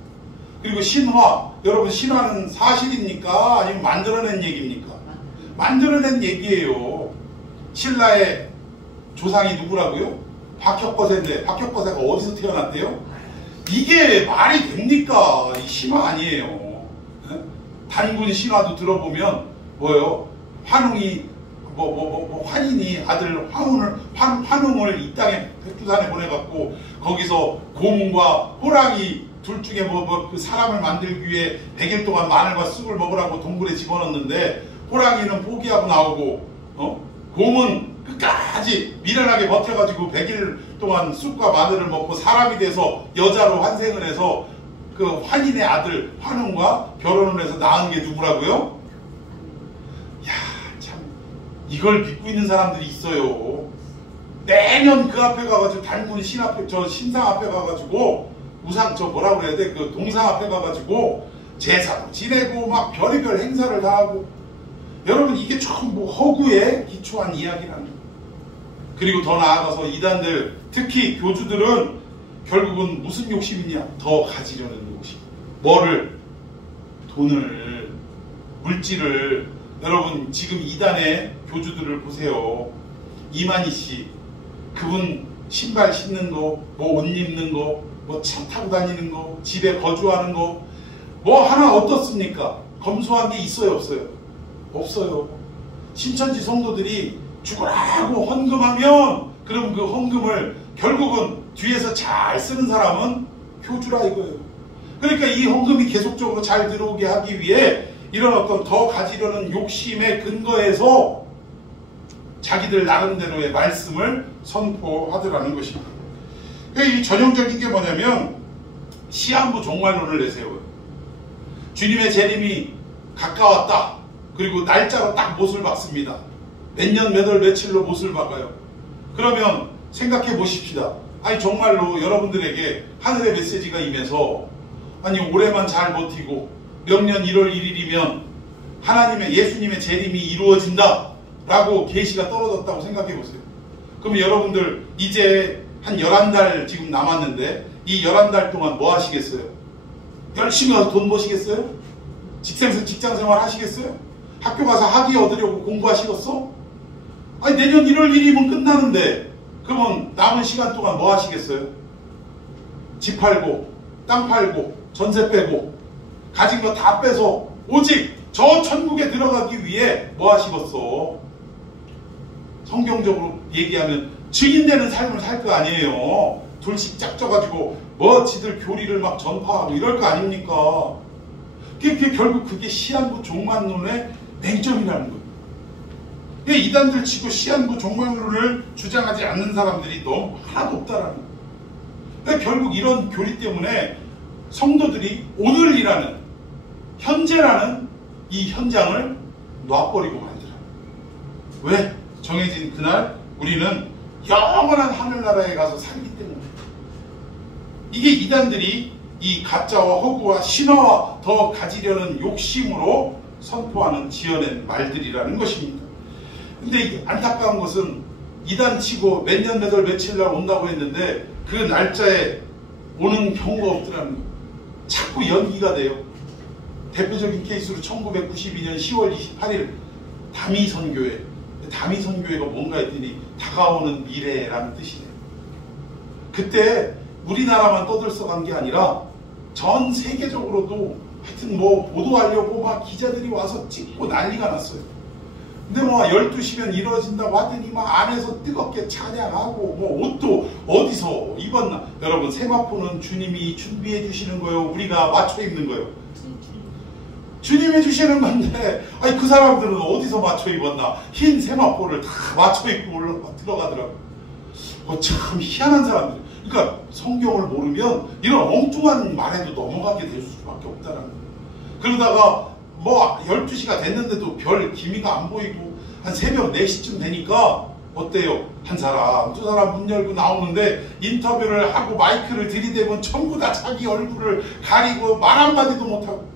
그리고 신화, 여러분 신화는 사실입니까? 아니면 만들어낸 얘기입니까? 만들어낸 얘기예요. 신라의 조상이 누구라고요? 박혁거세인데 박혁거세가 어디서 태어났대요? 이게 말이 됩니까? 이 신화 아니에요. 단군 신화도 들어보면 뭐요? 환웅이 환인이 아들 환웅을 이 땅에 백두산에 보내갖고 거기서 곰과 호랑이 둘 중에 그 사람을 만들기 위해 100일 동안 마늘과 쑥을 먹으라고 동굴에 집어넣는데 호랑이는 포기하고 나오고 곰은 끝까지 미련하게 버텨가지고 100일 동안 쑥과 마늘을 먹고 사람이 돼서 여자로 환생을 해서 그 환인의 아들 환웅과 결혼을 해서 낳은 게 누구라고요? 야, 참 이걸 믿고 있는 사람들이 있어요. 매년 그 앞에 가가지고 단군 신 앞에 신상 앞에 가가지고 우상 뭐라고 그래야 돼? 그 동상 앞에 가가지고 제사도 지내고 막 별의별 행사를 다 하고. 여러분 이게 전부 허구에 기초한 이야기라는 거예요. 그리고 더 나아가서 이단들, 특히 교주들은 결국은 무슨 욕심이냐? 더 가지려는 욕심. 뭐를? 돈을, 물질을. 여러분 지금 이단의 교주들을 보세요. 이만희 씨, 그분 신발 신는 거, 뭐 옷 입는 거, 뭐 차 타고 다니는 거, 집에 거주하는 거, 뭐 하나 어떻습니까? 검소한 게 있어요, 없어요? 없어요. 신천지 성도들이 죽으라고 헌금하면 그럼 그 헌금을 결국은 뒤에서 잘 쓰는 사람은 교주라 이거예요. 그러니까 이 헌금이 계속적으로 잘 들어오게 하기 위해 이런 어떤 더 가지려는 욕심에 근거해서 자기들 나름대로의 말씀을 선포하더라는 것입니다. 이 전형적인 게 뭐냐면 시한부 종말론을 내세워요. 주님의 재림이 가까웠다. 그리고 날짜로 딱 못을 박습니다. 몇 년, 몇 월, 며칠로 못을 박아요. 그러면 생각해 보십시다. 아니 정말로 여러분들에게 하늘의 메시지가 임해서 아니 올해만 잘 버티고 명년 1월 1일이면 하나님의 예수님의 재림이 이루어진다 라고 계시가 떨어졌다고 생각해 보세요. 그럼 여러분들 이제 한 11달 지금 남았는데 이 11달 동안 뭐 하시겠어요? 열심히 가서 돈 버시겠어요? 직장생활 하시겠어요? 학교 가서 학위 얻으려고 공부하시겠어? 아니 내년 1월 1일이면 끝나는데 그러면 남은 시간 동안 뭐 하시겠어요? 집 팔고 땅 팔고 전세 빼고 가진 거 다 빼서 오직 저 천국에 들어가기 위해 뭐 하시겠어? 성경적으로 얘기하면 증인되는 삶을 살 거 아니에요. 둘씩 짝져가지고 뭐 지들 교리를 막 전파하고 이럴 거 아닙니까? 결국 그게 시한부 종말론의 맹점이라는 거예요. 이단들 치고 시한부 종말론을 주장하지 않는 사람들이 너무 하나도 없다라는 거예요. 결국 이런 교리 때문에 성도들이 오늘이라는 현재라는 이 현장을 놔버리고 말더라. 왜? 정해진 그날 우리는 영원한 하늘나라에 가서 살기 때문에. 이게 이단들이 이 가짜와 허구와 신화와 더 가지려는 욕심으로 선포하는 지어낸 말들이라는 것입니다. 근데 안타까운 것은 이단 치고 몇 년 몇 월 며칠 날 온다고 했는데 그 날짜에 오는 경우가 없더라는 거예요. 자꾸 연기가 돼요. 대표적인 케이스로 1992년 10월 28일 다미선교회. 다미선교회가 뭔가 했더니 다가오는 미래라는 뜻이래요. 그때 우리나라만 떠들썩한 게 아니라 전 세계적으로도 하여튼 뭐 보도하려고 막 기자들이 와서 찍고 난리가 났어요. 근데 뭐 12시면 이루어진다고 하더니 막 안에서 뜨겁게 찬양하고 뭐 옷도 어디서 입었나. 여러분, 세마포는 주님이 준비해 주시는 거예요, 우리가 맞춰 입는 거예요? 주님이 주시는 건데, 아니 그 사람들은 어디서 맞춰 입었나. 흰 세마포를 다 맞춰 입고 들어가더라고요. 참 희한한 사람들. 그러니까 성경을 모르면 이런 엉뚱한 말에도 넘어가게 될 수밖에 없다는 거예요. 그러다가 뭐 12시가 됐는데도 별 기미가 안 보이고 한 새벽 4시쯤 되니까 어때요? 한 사람, 두 사람 문 열고 나오는데 인터뷰를 하고 마이크를 들이대면 전부 다 자기 얼굴을 가리고 말 한마디도 못하고.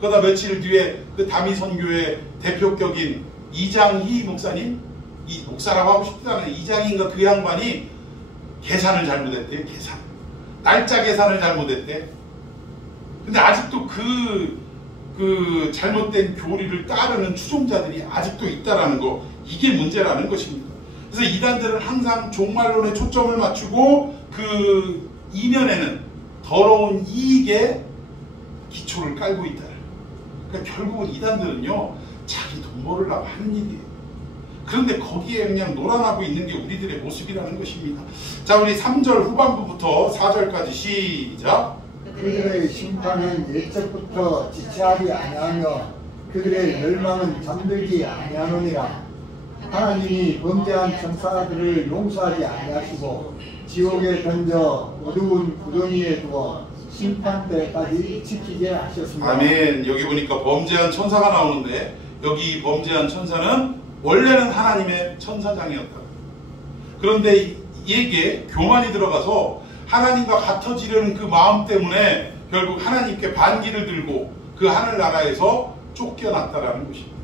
그러다 며칠 뒤에 그 다미선교회 대표격인 이장희 목사님, 이 목사라고 하고 싶지 않아요. 이장희인가 그 양반이 계산을 잘못했대요. 날짜 계산을 잘못했대. 근데 아직도 그 잘못된 교리를 따르는 추종자들이 아직도 있다라는 거, 이게 문제라는 것입니다. 그래서 이단들은 항상 종말론에 초점을 맞추고 그 이면에는 더러운 이익에 기초를 깔고 있다. 그러니까 결국은 이단들은요, 자기 돈 벌으려고 하는 일이에요. 그런데 거기에 그냥 놀아나고 있는 게 우리들의 모습이라는 것입니다. 자, 우리 3절 후반부부터 4절까지 시작. 그들의 심판은 옛적부터 지체하지 아니하며 그들의 멸망은 잠들지 아니하느니라. 하나님이 범죄한 천사들을 용서하지 아니하시고 지옥에 던져 어두운 구덩이에 두어 심판 때까지 지키게 하셨습니다. 아멘. 여기 보니까 범죄한 천사가 나오는데, 여기 범죄한 천사는 원래는 하나님의 천사장이었다. 그런데 이에게 교만이 들어가서 하나님과 같아지려는 그 마음 때문에 결국 하나님께 반기를 들고 그 하늘나라에서 쫓겨났다라는 것입니다.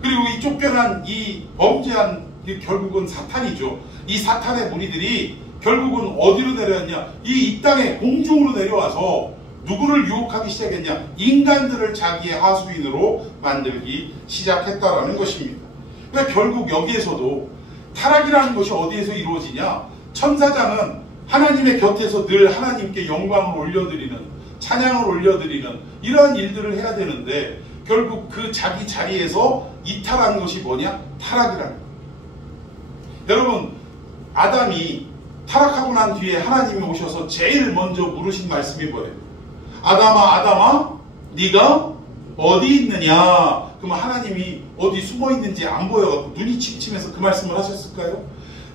그리고 이 쫓겨난 이 범죄한 결국은 사탄이죠. 이 사탄의 무리들이 결국은 어디로 내려왔냐? 이 땅에 공중으로 내려와서 누구를 유혹하기 시작했냐? 인간들을 자기의 하수인으로 만들기 시작했다라는 것입니다. 그러니까 결국 여기에서도 타락이라는 것이 어디에서 이루어지냐? 천사장은 하나님의 곁에서 늘 하나님께 영광을 올려드리는, 찬양을 올려드리는 이러한 일들을 해야 되는데, 결국 그 자기 자리에서 이탈한 것이 뭐냐? 타락이라는 거예요. 여러분, 아담이 타락하고 난 뒤에 하나님이 오셔서 제일 먼저 물으신 말씀이 뭐예요? 아담아, 아담아, 네가 어디 있느냐? 그러면 하나님이 어디 숨어 있는지 안 보여갖고 눈이 침침해서 그 말씀을 하셨을까요?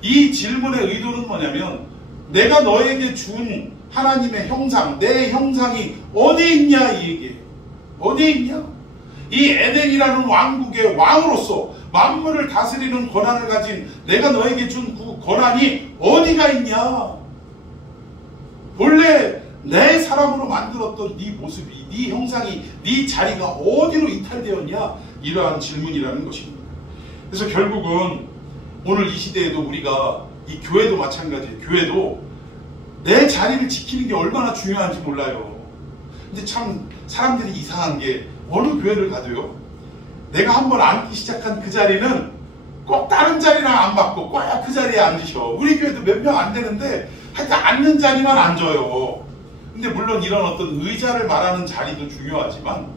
이 질문의 의도는 뭐냐면, 내가 너에게 준 하나님의 형상, 내 형상이 어디 있냐 이 얘기예요. 어디 있냐? 이 에덴이라는 왕국의 왕으로서 만물을 다스리는 권한을 가진 내가 너에게 준 그 권한이 어디가 있냐? 본래 내 사람으로 만들었던 네 모습이, 네 형상이, 네 자리가 어디로 이탈되었냐? 이러한 질문이라는 것입니다. 그래서 결국은 오늘 이 시대에도 우리가, 이 교회도 마찬가지예요. 교회도 내 자리를 지키는 게 얼마나 중요한지 몰라요. 근데 참 사람들이 이상한 게, 어느 교회를 가도요, 내가 한번 앉기 시작한 그 자리는 꼭 다른 자리랑 안 받고 꼭 그 자리에 앉으셔. 우리 교회도 몇 명 안 되는데 하여튼 앉는 자리만 앉아요. 근데 물론 이런 어떤 의자를 말하는 자리도 중요하지만,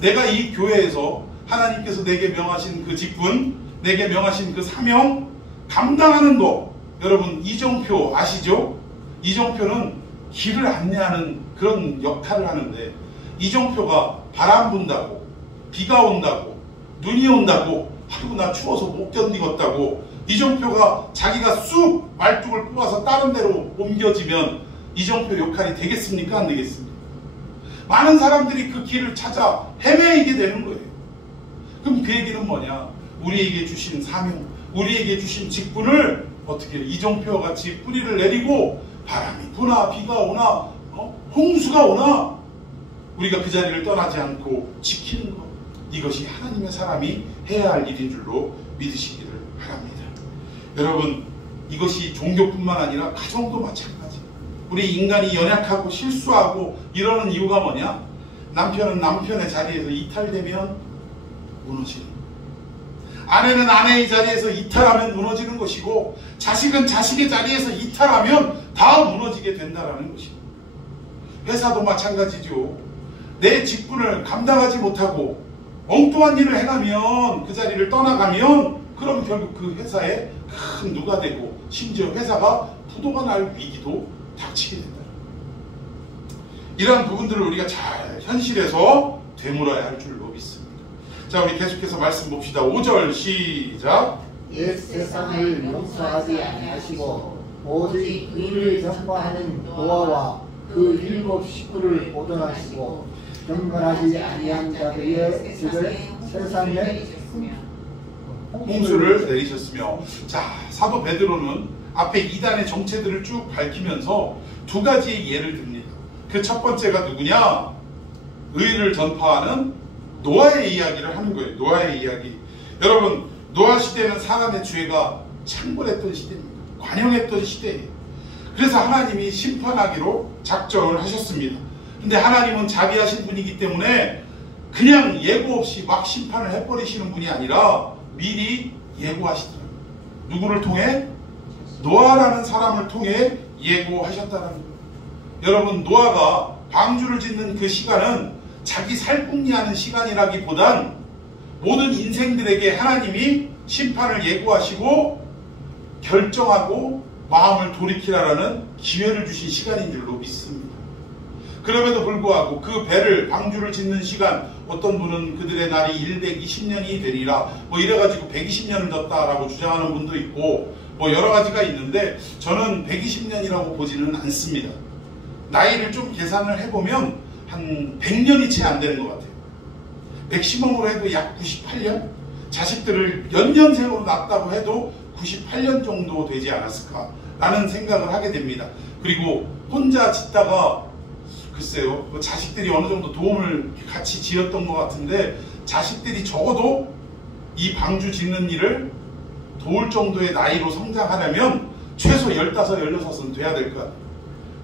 내가 이 교회에서 하나님께서 내게 명하신 그 직분, 내게 명하신 그 사명 감당하는 거, 여러분 이정표 아시죠? 이정표는 길을 안내하는 그런 역할을 하는데, 이정표가 바람 분다고, 비가 온다고, 눈이 온다고, 아이고 나 추워서 못 견디겠다고, 이정표가 자기가 쑥 말뚝을 뽑아서 다른 데로 옮겨지면 이정표 역할이 되겠습니까? 안 되겠습니까? 많은 사람들이 그 길을 찾아 헤매이게 되는 거예요. 그럼 그 얘기는 뭐냐? 우리에게 주신 사명, 우리에게 주신 직분을 어떻게 이정표와 같이 뿌리를 내리고, 바람이 부나 비가 오나 홍수가 오나 우리가 그 자리를 떠나지 않고 지키는 것, 이것이 하나님의 사람이 해야 할 일인 줄로 믿으시기를 바랍니다. 여러분, 이것이 종교뿐만 아니라 가정도 마찬가지. 우리 인간이 연약하고 실수하고 이러는 이유가 뭐냐? 남편은 남편의 자리에서 이탈되면 무너지는, 아내는 아내의 자리에서 이탈하면 무너지는 것이고 자식은 자식의 자리에서 이탈하면 다 무너지게 된다는 것입니다. 회사도 마찬가지죠. 내 직분을 감당하지 못하고 엉뚱한 일을 행하면 그 자리를 떠나가면 그럼 결국 그 회사에 큰 누가 되고 심지어 회사가 부도가 날 위기도 닥치게 된다. 이러한 부분들을 우리가 잘 현실에서 되물어야 할 줄로 믿습니다. 자, 우리 계속해서 말씀 봅시다. 5절 시작. 옛 세상을 용서하지 아니하시고 오직 의를 전파하는 노아와 그 일곱 식구를 보존하시고 경건하지 아니한 자들의 세상에 홍수를 내리셨으며. 자, 사도 베드로는 앞에 이단의 정체들을 쭉 밝히면서 두 가지의 예를 듭니다. 그 첫 번째가 누구냐? 의를 전파하는 노아의 이야기를 하는 거예요. 노아의 이야기. 여러분, 노아 시대는 사람의 죄가 창궐했던 시대입니다. 관영했던 시대예요. 그래서 하나님이 심판하기로 작정을 하셨습니다. 근데 하나님은 자비하신 분이기 때문에 그냥 예고 없이 막 심판을 해버리시는 분이 아니라 미리 예고하시더라고요. 누구를 통해? 노아라는 사람을 통해 예고하셨다는 거예요. 여러분, 노아가 방주를 짓는 그 시간은 자기 살궁리하는 시간이라기보단 모든 인생들에게 하나님이 심판을 예고하시고 결정하고 마음을 돌이키라라는 기회를 주신 시간인 줄로 믿습니다. 그럼에도 불구하고 그 배를 방주를 짓는 시간, 어떤 분은 그들의 날이 120년이 되리라 뭐 이래가지고 120년을 졌다라고 주장하는 분도 있고 뭐 여러 가지가 있는데 저는 120년이라고 보지는 않습니다. 나이를 좀 계산을 해보면 한 100년이 채 안 되는 것 같아요. 맥시멈으로 해도 약 98년? 자식들을 연년생으로 낳았다고 해도 98년 정도 되지 않았을까라는 생각을 하게 됩니다. 그리고 혼자 짓다가 글쎄요, 자식들이 어느 정도 도움을 같이 지었던 것 같은데 자식들이 적어도 이 방주 짓는 일을 도울 정도의 나이로 성장하려면 최소 15, 16은 돼야 될 것 같아요.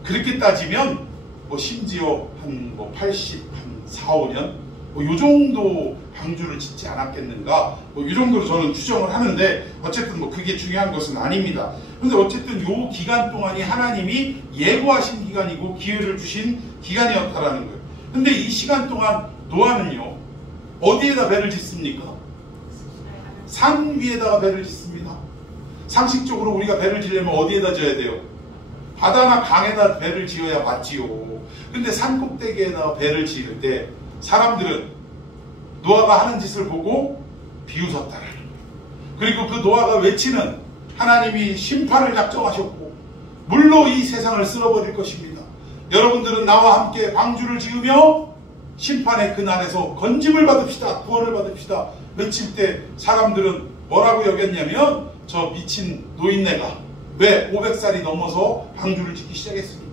그렇게 따지면 뭐 심지어 한 뭐 80, 한 4, 5년 뭐 요 정도 방주를 짓지 않았겠는가 뭐 이 정도로 저는 추정을 하는데 어쨌든 뭐 그게 중요한 것은 아닙니다. 근데 어쨌든 요 기간 동안이 하나님이 예고하신 기간이고 기회를 주신 기간이었다라는 거예요. 근데 이 시간 동안 노아는요 어디에다 배를 짓습니까? 산 위에다가 배를 짓습니다. 상식적으로 우리가 배를 지려면 어디에다 져야 돼요? 바다나 강에다 배를 지어야 맞지요. 근데 산 꼭대기에다 배를 지을 때 사람들은 노아가 하는 짓을 보고 비웃었다라는 거예요. 그리고 그 노아가 외치는 하나님이 심판을 작정하셨고 물로 이 세상을 쓸어버릴 것입니다. 여러분들은 나와 함께 방주를 지으며 심판의 그날에서 건짐을 받읍시다, 구원을 받읍시다 외칠 때 사람들은 뭐라고 여겼냐면 저 미친 노인네가 왜 500살이 넘어서 방주를 짓기 시작했습니까?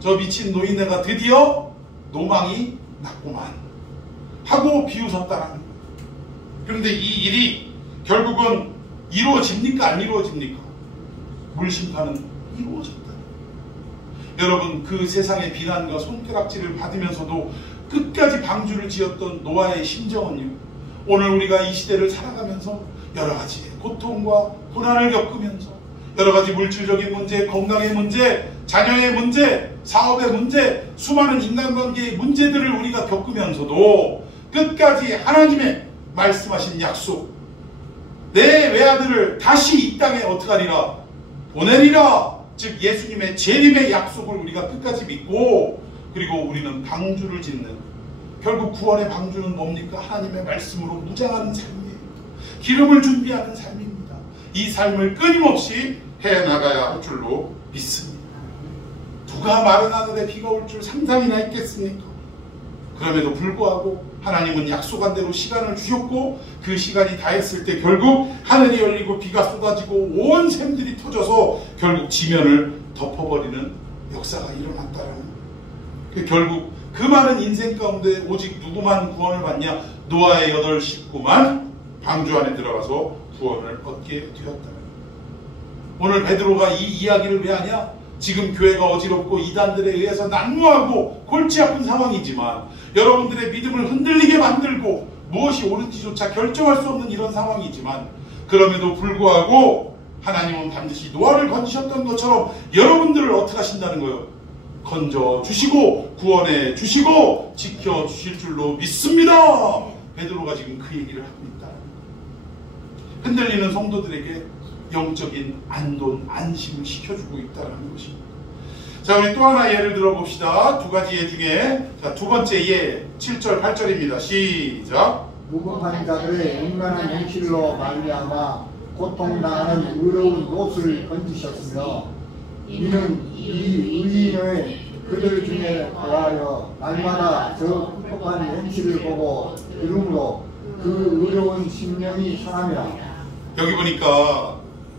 저 미친 노인네가 드디어 노망이 났구만 하고 비웃었다라는 거예요. 그런데 이 일이 결국은 이루어집니까? 안 이루어집니까? 물심판은 이루어졌다. 여러분, 그 세상의 비난과 손가락질을 받으면서도 끝까지 방주를 지었던 노아의 심정은요, 오늘 우리가 이 시대를 살아가면서 여러 가지 고통과 고난을 겪으면서 여러 가지 물질적인 문제, 건강의 문제, 자녀의 문제, 사업의 문제, 수많은 인간관계의 문제들을 우리가 겪으면서도 끝까지 하나님의 말씀하신 약속, 내 외아들을 다시 이 땅에 어떡하리라? 보내리라! 즉 예수님의 재림의 약속을 우리가 끝까지 믿고 그리고 우리는 방주를 짓는, 결국 구원의 방주는 뭡니까? 하나님의 말씀으로 무장하는 삶이에요. 기름을 준비하는 삶입니다. 이 삶을 끊임없이 해나가야 할 줄로 믿습니다. 누가 마른 하늘에 비가 올 줄 상상이나 했겠습니까? 그럼에도 불구하고 하나님은 약속한 대로 시간을 주셨고 그 시간이 다 했을 때 결국 하늘이 열리고 비가 쏟아지고 온 샘들이 터져서 결국 지면을 덮어버리는 역사가 일어났다라는 거예요. 결국 그 많은 인생 가운데 오직 누구만 구원을 받냐? 노아의 8 식구만 방주 안에 들어가서 구원을 얻게 되었다. 오늘 베드로가 이 이야기를 왜 하냐? 지금 교회가 어지럽고 이단들에 의해서 난무하고 골치 아픈 상황이지만 여러분들의 믿음을 흔들리게 만들고 무엇이 옳은지조차 결정할 수 없는 이런 상황이지만, 그럼에도 불구하고 하나님은 반드시 노아를 건지셨던 것처럼 여러분들을 어떻게 하신다는 거예요? 건져 주시고 구원해 주시고 지켜 주실 줄로 믿습니다. 베드로가 지금 그 얘기를 하고 있다. 흔들리는 성도들에게 영적인 안심을 시켜주고 있다는 것입니다. 자, 우리 또 하나 예를 들어봅시다. 두 가지 예 중에, 자, 두 번째 예 7절 8절입니다. 시작. 무고한 자들의 음란한 행실로 말미암아 고통당하는 의로운 롯을 건지셨으며, 이는 이 의인의 그들 중에 더하여 날마다 저 끔찍한 행실을 보고 들음으로 그 의로운 심령이 상하며. 여기 보니까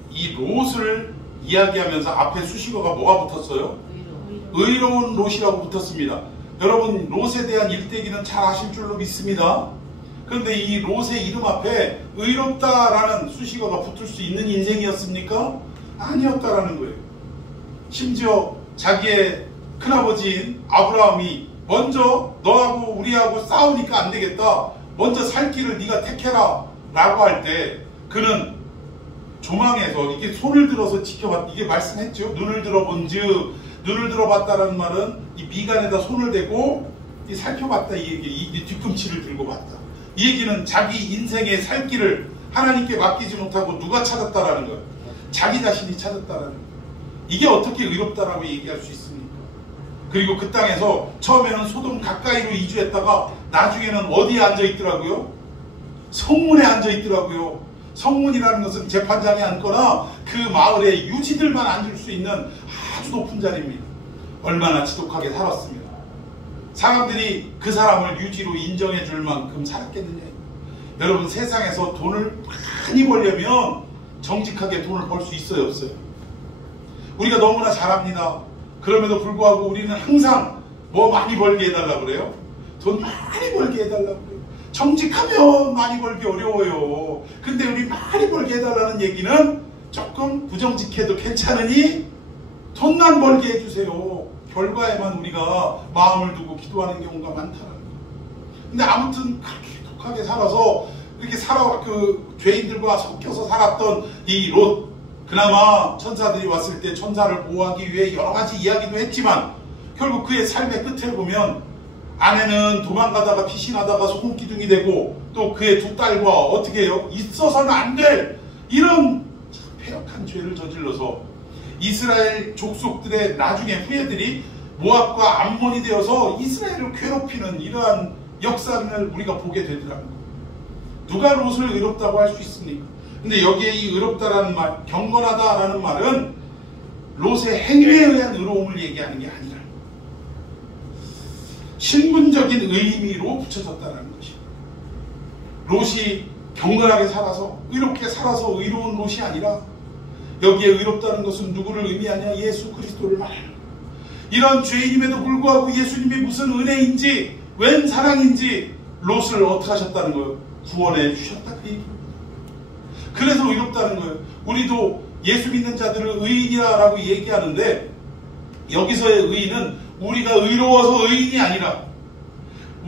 이 롯을 이야기하면서 앞에 수식어가 뭐가 붙었어요? 의로운 롯이라고 붙었습니다. 여러분, 롯에 대한 일대기는 잘 아실 줄로 믿습니다. 그런데 이 롯의 이름 앞에 의롭다라는 수식어가 붙을 수 있는 인생이었습니까? 아니었다라는 거예요. 심지어 자기의 큰아버지인 아브라함이 먼저 너하고 우리하고 싸우니까 안 되겠다, 먼저 살 길을 네가 택해라 라고 할 때 그는 조망해서 이게 손을 들어서 지켜봤, 이게 말씀했죠. 눈을 들어본즉, 눈을 들어봤다라는 말은 이 미간에다 손을 대고 이 살펴봤다, 이 얘기, 이 뒤꿈치를 들고 봤다. 이 얘기는 자기 인생의 살 길을 하나님께 맡기지 못하고 누가 찾았다라는 거예요? 자기 자신이 찾았다라는 거예요. 이게 어떻게 의롭다라고 얘기할 수 있습니까? 그리고 그 땅에서 처음에는 소돔 가까이로 이주했다가 나중에는 어디에 앉아 있더라고요? 성문에 앉아 있더라고요. 성문이라는 것은 재판장에 앉거나 그 마을의 유지들만 앉을 수 있는 아주 높은 자리입니다. 얼마나 지독하게 살았습니다. 사람들이 그 사람을 유지로 인정해 줄 만큼 살았겠느냐. 여러분, 세상에서 돈을 많이 벌려면 정직하게 돈을 벌 수 있어요, 없어요? 우리가 너무나 잘합니다. 그럼에도 불구하고 우리는 항상 뭐 많이 벌게 해달라고 그래요? 돈 많이 벌게 해달라고 그래요. 정직하면 많이 벌기 어려워요. 근데 우리 많이 벌게 해달라는 얘기는 조금 부정직해도 괜찮으니 돈만 벌게 해주세요. 결과에만 우리가 마음을 두고 기도하는 경우가 많다는 거예요. 근데 아무튼 그렇게 독하게 살아서 이렇게 그 죄인들과 섞여서 살았던 이 롯, 그나마 천사들이 왔을 때 천사를 보호하기 위해 여러 가지 이야기도 했지만 결국 그의 삶의 끝을 보면 아내는 도망가다가 피신하다가 소금기둥이 되고 또 그의 두 딸과 어떻게 해요? 있어서는 안 될 이런 폐역한 죄를 저질러서 이스라엘 족속들의 나중에 후예들이 모압과 암몬이 되어서 이스라엘을 괴롭히는 이러한 역사를 우리가 보게 되더라고요. 누가 롯을 의롭다고 할 수 있습니까? 근데 여기에 이 의롭다라는 말, 경건하다라는 말은 롯의 행위에 의한 의로움을 얘기하는 게 아니라 신분적인 의미로 붙여졌다는 것입니다. 롯이 경건하게 살아서 의롭게 살아서 의로운 롯이 아니라 여기에 의롭다는 것은 누구를 의미하냐? 예수 그리스도를 말하는 거예요. 이런 죄인임에도 불구하고 예수님이 무슨 은혜인지 웬 사랑인지 롯을 어떻게 하셨다는 거예요? 구원해 주셨다, 그 얘기입니다. 그래서 의롭다는 거예요. 우리도 예수 믿는 자들을 의인이라고 얘기하는데 여기서의 의인은 우리가 의로워서 의인이 아니라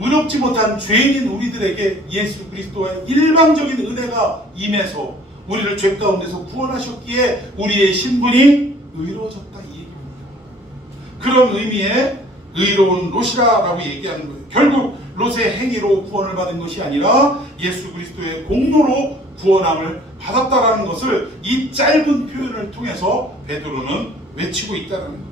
의롭지 못한 죄인인 우리들에게 예수 그리스도의 일방적인 은혜가 임해서 우리를 죄 가운데서 구원하셨기에 우리의 신분이 의로워졌다, 이 얘기입니다. 그런 의미의 의로운 롯이라고 얘기하는 거예요. 결국 롯의 행위로 구원을 받은 것이 아니라 예수 그리스도의 공로로 구원함을 받았다라는 것을 이 짧은 표현을 통해서 베드로는 외치고 있다는 거예요.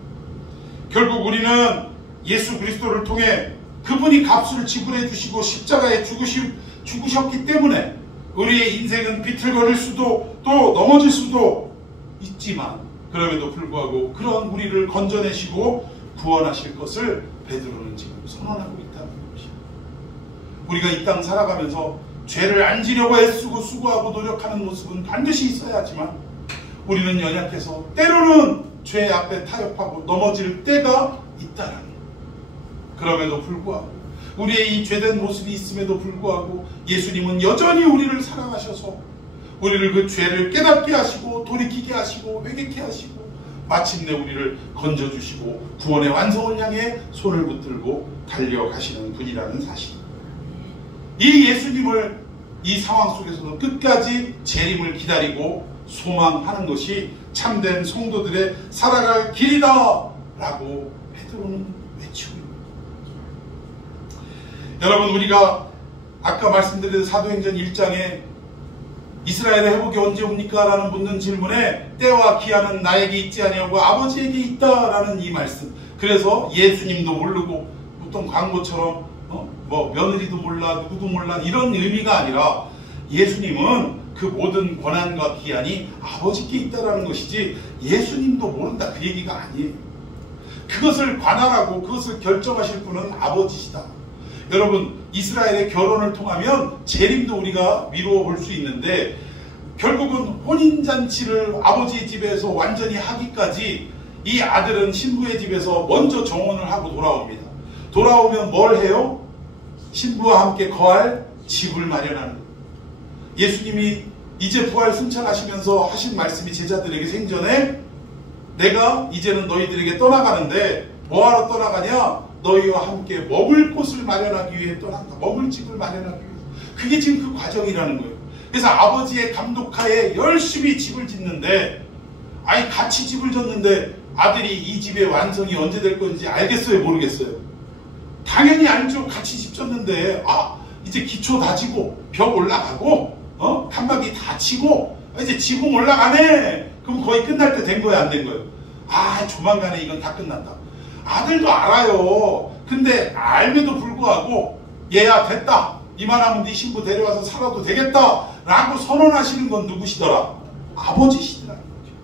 결국 우리는 예수 그리스도를 통해 그분이 값을 지불해 주시고 십자가에 죽으셨기 때문에 우리의 인생은 비틀거릴 수도 또 넘어질 수도 있지만 그럼에도 불구하고 그런 우리를 건져내시고 구원하실 것을 베드로는 지금 선언하고 있다는 것입니다. 우리가 이 땅 살아가면서 죄를 안 지려고 애쓰고 수고하고 노력하는 모습은 반드시 있어야 하지만 우리는 연약해서 때로는 죄 앞에 타협하고 넘어질 때가 있다는 거예요. 그럼에도 불구하고 우리의 이 죄된 모습이 있음에도 불구하고 예수님은 여전히 우리를 사랑하셔서 우리를 그 죄를 깨닫게 하시고 돌이키게 하시고 회개케 하시고 마침내 우리를 건져주시고 구원의 완성을 향해 손을 붙들고 달려가시는 분이라는 사실. 이 예수님을 이 상황 속에서도 끝까지 재림을 기다리고 소망하는 것이 참된 성도들의 살아갈 길이다 라고 베드로는 외치고 있는 거예요. 여러분, 우리가 아까 말씀드린 사도행전 1장에 이스라엘의 회복이 언제 옵니까? 라는 묻는 질문에 때와 기한은 나에게 있지 아니하고 아버지에게 있다라는 이 말씀. 그래서 예수님도 모르고 보통 광고처럼 뭐 며느리도 몰라 누구도 몰라 이런 의미가 아니라 예수님은 그 모든 권한과 기한이 아버지께 있다라는 것이지 예수님도 모른다 그 얘기가 아니에요. 그것을 관할하고 그것을 결정하실 분은 아버지시다. 여러분, 이스라엘의 결혼을 통하면 재림도 우리가 미루어 볼 수 있는데 결국은 혼인잔치를 아버지 집에서 완전히 하기까지 이 아들은 신부의 집에서 먼저 정혼을 하고 돌아옵니다. 돌아오면 뭘 해요? 신부와 함께 거할 집을 마련하는 거예요. 예수님이 이제 부활 승천하시면서 하신 말씀이 제자들에게 생전에 내가 이제는 너희들에게 떠나가는데 뭐하러 떠나가냐? 너희와 함께 먹을 곳을 마련하기 위해 떠난다. 먹을 집을 마련하기 위해. 그게 지금 그 과정이라는 거예요. 그래서 아버지의 감독하에 열심히 집을 짓는데 아니 같이 집을 졌는데 아들이 이 집의 완성이 언제 될 건지 알겠어요? 모르겠어요? 당연히 알죠. 같이 집 졌는데 이제 기초 다지고 벽 올라가고 칸막이 다 치고 이제 지붕 올라가네. 그럼 거의 끝날 때 된 거야? 안 된 거예요? 조만간에 이건 다 끝난다. 아들도 알아요. 근데 알면도 불구하고 얘야 됐다. 이만하면 네 신부 데려와서 살아도 되겠다 라고 선언하시는 건 누구시더라? 아버지시더라는 거죠.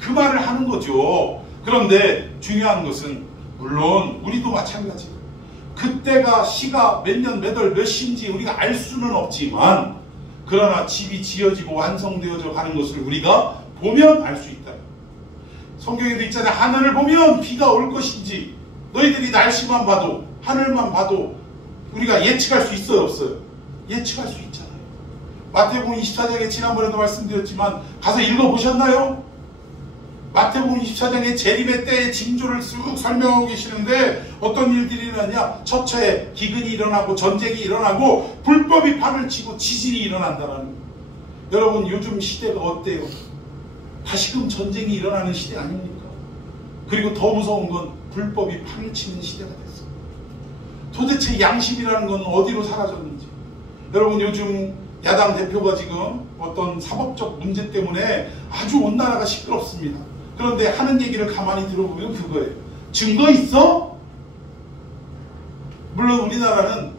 그 말을 하는 거죠. 그런데 중요한 것은 물론 우리도 마찬가지예요. 그때가 시가 몇 년 몇 월 몇 시인지 우리가 알 수는 없지만 그러나 집이 지어지고 완성되어져 가는 것을 우리가 보면 알 수 있다. 성경에도 있잖아요. 하늘을 보면 비가 올 것인지 너희들이 날씨만 봐도 하늘만 봐도 우리가 예측할 수 있어요? 없어요? 예측할 수 있잖아요. 마태복음 24장에 지난번에도 말씀드렸지만 가서 읽어보셨나요? 마태복음 24장에 재림의 때의 징조를 쓱 설명하고 계시는데 어떤 일들이 일어나냐? 처처에 기근이 일어나고 전쟁이 일어나고 불법이 판을 치고 지진이 일어난다는 거예요. 여러분, 요즘 시대가 어때요? 다시금 전쟁이 일어나는 시대 아닙니까? 그리고 더 무서운 건 불법이 판을 치는 시대가 됐어요. 도대체 양심이라는 건 어디로 사라졌는지. 여러분, 요즘 야당 대표가 지금 어떤 사법적 문제 때문에 아주 온 나라가 시끄럽습니다. 그런데 하는 얘기를 가만히 들어보면 그거예요. 증거 있어? 물론 우리나라는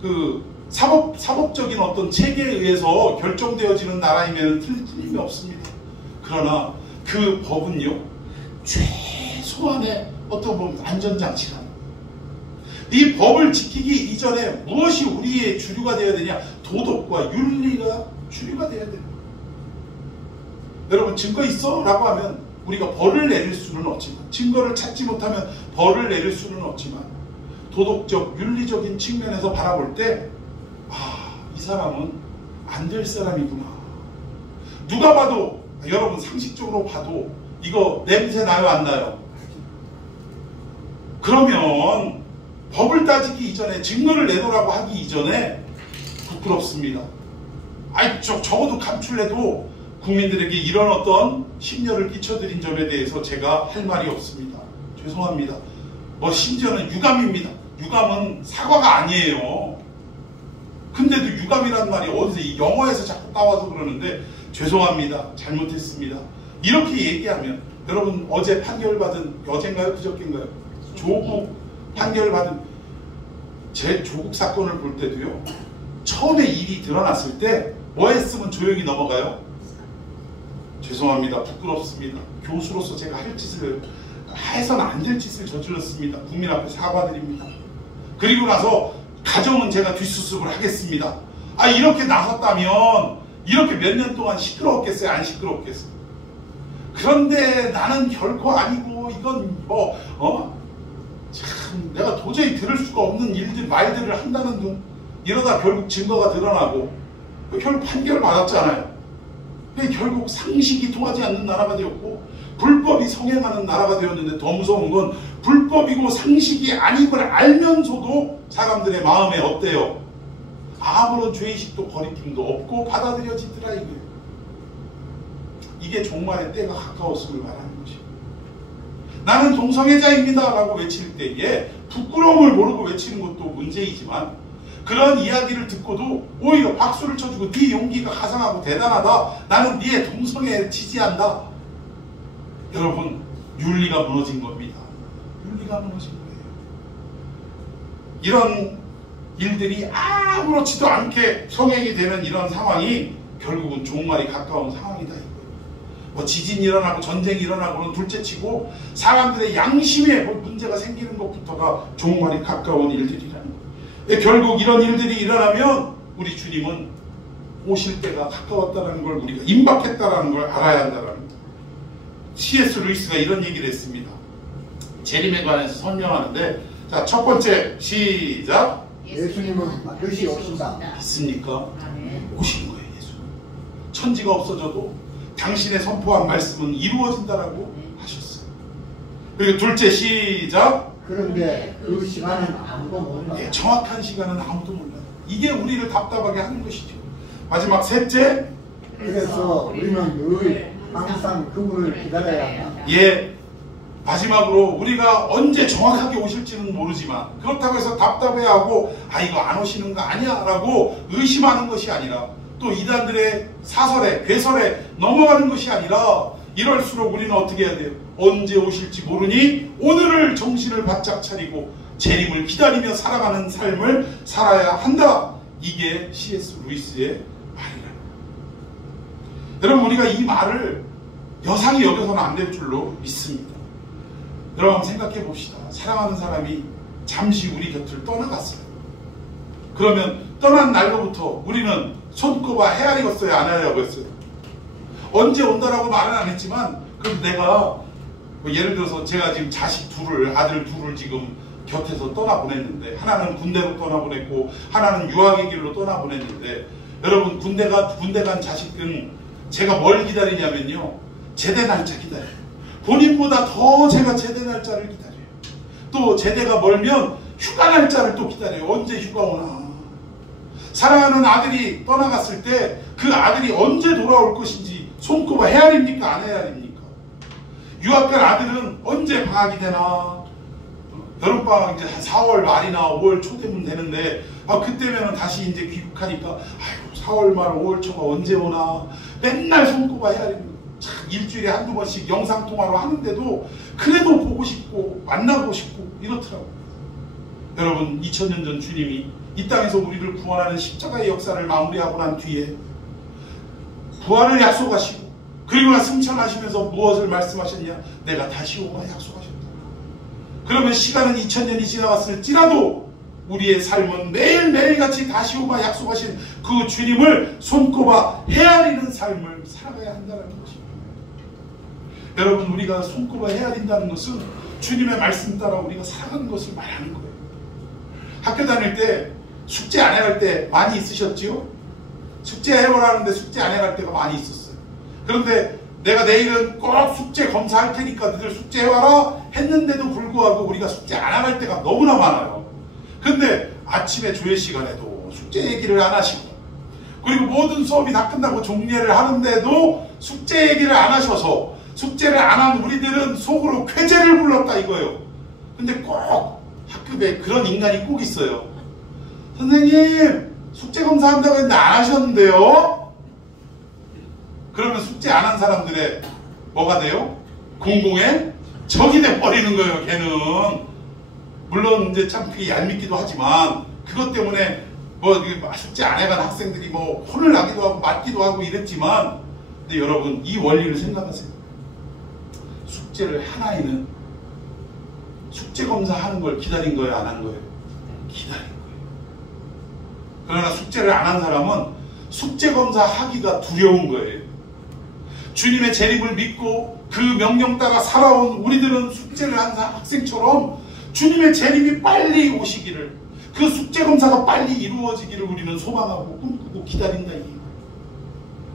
그 사법적인 어떤 체계에 의해서 결정되어지는 나라이면 틀림이 없습니다. 그러나 그 법은요, 최소한의 어떤 보면 안전장치가 이 법을 지키기 이전에 무엇이 우리의 주류가 되어야 되냐? 도덕과 윤리가 주류가 되어야 돼요. 여러분, 증거 있어? 라고 하면 우리가 벌을 내릴 수는 없지만, 증거를 찾지 못하면 벌을 내릴 수는 없지만 도덕적, 윤리적인 측면에서 바라볼 때 이 사람은 안 될 사람이구나. 누가 봐도, 여러분 상식적으로 봐도 이거 냄새 나요? 안 나요? 그러면 법을 따지기 이전에, 증거를 내놓으라고 하기 이전에 부끄럽습니다. 적어도 감출래도 국민들에게 이런 어떤 심려를 끼쳐드린 점에 대해서 제가 할 말이 없습니다. 죄송합니다. 심지어는 유감입니다. 유감은 사과가 아니에요. 근데도 유감이란 말이 어디서 이 영어에서 자꾸 따와서 그러는데 죄송합니다. 잘못했습니다. 이렇게 얘기하면, 여러분 어제 판결받은, 어젠가요? 그저께인가요? 조국 판결받은 제 조국 사건을 볼 때도요, 처음에 일이 드러났을 때 뭐 했으면 조용히 넘어가요? 죄송합니다. 부끄럽습니다. 교수로서 제가 할 짓을, 해서는 안 될 짓을 저질렀습니다. 국민 앞에 사과드립니다. 그리고 나서 가정은 제가 뒷수습을 하겠습니다. 이렇게 나섰다면 이렇게 몇 년 동안 시끄러웠겠어요? 안 시끄러웠겠어요? 그런데 나는 결코 아니고 이건 참 내가 도저히 들을 수가 없는 일들, 말들을 한다는 둥, 이러다 결국 증거가 드러나고 결국 판결 받았잖아요. 결국 상식이 통하지 않는 나라가 되었고 불법이 성행하는 나라가 되었는데, 더 무서운 건 불법이고 상식이 아닌 걸 알면서도 사람들의 마음에 어때요? 아무런 죄의식도 거리낌도 없고 받아들여지더라 이거예요. 이게 종말의 때가 가까웠음을 말하는 것입니다. 나는 동성애자입니다 라고 외칠 때에 부끄러움을 모르고 외치는 것도 문제이지만, 그런 이야기를 듣고도 오히려 박수를 쳐주고 네 용기가 가상하고 대단하다, 나는 네 동성애를 지지한다. 여러분, 윤리가 무너진 겁니다. 윤리가 무너진 거예요. 이런 일들이 아무렇지도 않게 성행이 되는 이런 상황이 결국은 종말이 가까운 상황이다 이거예요. 뭐 지진이 일어나고 전쟁이 일어나고는 둘째치고 사람들의 양심에 뭐 문제가 생기는 것부터가 종말이 가까운 일들이라는 거예요. 결국 이런 일들이 일어나면 우리 주님은 오실 때가 가까웠다는 걸, 우리가 임박했다는 걸 알아야 한다는 거예요. C.S. 루이스가 이런 얘기를 했습니다. 재림에 관해서 설명하는데, 자, 첫 번째 시작. 예수님은 반드시 오신다. 믿습니까? 오신 거예요. 예수. 천지가 없어져도 당신의 선포한 말씀은 이루어진다라고 하셨어요. 그리고 둘째 시작. 그런데 그 시간은 아무도 몰라. 네, 정확한 시간은 아무도 몰라요. 이게 우리를 답답하게 하는 것이죠. 마지막 셋째. 그래서 우리는 늘 항상 그분을 기다려야 한다. 예, 마지막으로 우리가 언제 정확하게 오실지는 모르지만, 그렇다고 해서 답답해하고 아 이거 안 오시는 거 아니야 라고 의심하는 것이 아니라, 또 이단들의 사설에 괴설에 넘어가는 것이 아니라, 이럴수록 우리는 어떻게 해야 돼요? 언제 오실지 모르니 오늘을 정신을 바짝 차리고 재림을 기다리며 살아가는 삶을 살아야 한다. 이게 C.S. 루이스의 말이라. 여러분, 우리가 이 말을 여상히 여겨서는 안 될 줄로 믿습니다. 여러분, 한번 생각해 봅시다. 사랑하는 사람이 잠시 우리 곁을 떠나갔어요. 그러면 떠난 날로부터 우리는 손꼽아 헤아리겠어요? 안 헤아리겠어요? 언제 온다라고 말은 안 했지만, 그럼 내가 뭐 예를 들어서 제가 지금 자식 둘을, 아들 둘을 지금 곁에서 떠나보냈는데, 하나는 군대로 떠나보냈고 하나는 유학의 길로 떠나보냈는데, 여러분, 군대 간 자식은 제가 뭘 기다리냐면요, 제대 날짜 기다려요. 본인보다 더 제가 제대 날짜를 기다려요. 또 제대가 멀면 휴가 날짜를 또 기다려요. 언제 휴가 오나. 사랑하는 아들이 떠나갔을 때 그 아들이 언제 돌아올 것인지 손꼽아 헤아립니까? 안 헤아립니까? 유학 간 아들은 언제 방학이 되나. 여름방학 이제 한 4월 말이나 5월 초 되면 되는데, 그때면 다시 이제 귀국하니까 아이고 4월 말 5월 초가 언제 오나. 맨날 손꼽아 헤아립니다. 참, 일주일에 한두 번씩 영상통화로 하는데도 그래도 보고 싶고 만나고 싶고 이렇더라고요. 여러분, 2000년 전 주님이 이 땅에서 우리를 구원하는 십자가의 역사를 마무리하고 난 뒤에 부활을 약속하시고, 그리고 나 승천하시면서 무엇을 말씀하셨냐? 내가 다시 오마 약속하셨다. 그러면 시간은 2000년이 지나갔을지라도 우리의 삶은 매일매일같이 다시 오마 약속하신 그 주님을 손꼽아 헤아리는 삶을 살아가야 한다는 것입니다. 여러분, 우리가 손꼽아 헤아린다는 것은 주님의 말씀 따라 우리가 살아가는 것을 말하는 거예요. 학교 다닐 때 숙제 안 해갈 때 많이 있으셨지요? 숙제 해보라는데 숙제 안 해갈 때가 많이 있었어요. 그런데 내가 내일은 꼭 숙제 검사할 테니까 너희들 숙제 해와라 했는데도 불구하고 우리가 숙제 안 해갈 때가 너무나 많아요. 근데 아침에 조회 시간에도 숙제 얘기를 안 하시고, 그리고 모든 수업이 다 끝나고 종례를 하는데도 숙제 얘기를 안 하셔서 숙제를 안 한 우리들은 속으로 쾌재를 불렀다 이거예요. 근데 꼭 학급에 그런 인간이 꼭 있어요. 선생님, 숙제 검사한다고 했는데 안 하셨는데요? 그러면 숙제 안 한 사람들의 뭐가 돼요? 공공의 적이 돼버리는 거예요, 걔는. 물론 이제 참 그게 얄밉기도 하지만, 그것 때문에 뭐 숙제 안 해간 학생들이 뭐 혼을 나기도 하고 맞기도 하고 이랬지만, 근데 여러분, 이 원리를 생각하세요. 숙제를 한 아이는 숙제 검사하는 걸 기다린 거예요, 안 한 거예요? 기다린 거예요. 그러나 숙제를 안 한 사람은 숙제 검사하기가 두려운 거예요. 주님의 재림을 믿고 그 명령 따라 살아온 우리들은 숙제를 한 학생처럼 주님의 재림이 빨리 오시기를, 그 숙제 검사가 빨리 이루어지기를 우리는 소망하고 꿈꾸고 기다린다.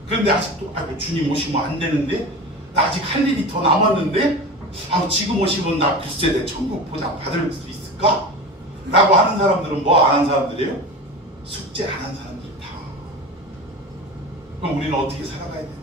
그런데 아직도 주님 오시면 안 되는데, 나 아직 할 일이 더 남았는데, 지금 오시면 나 글쎄 내 천국 보장 받을 수 있을까? 라고 하는 사람들은 뭐 안 하는 사람들이에요? 숙제 안 한 사람들 다. 그럼 우리는 어떻게 살아가야 돼요?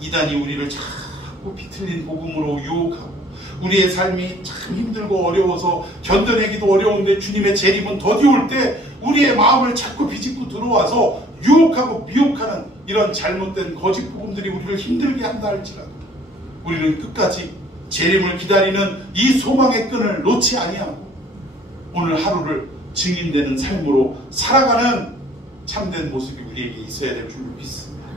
이단이 우리를 자꾸 비틀린 복음으로 유혹하고 우리의 삶이 참 힘들고 어려워서 견뎌내기도 어려운데 주님의 재림은 더디올 때 우리의 마음을 자꾸 비집고 들어와서 유혹하고 미혹하는 이런 잘못된 거짓 복음들이 우리를 힘들게 한다 할지라도 우리는 끝까지 재림을 기다리는 이 소망의 끈을 놓지 아니하고 오늘 하루를 증인되는 삶으로 살아가는 참된 모습이 우리에게 있어야 될 줄로 믿습니다.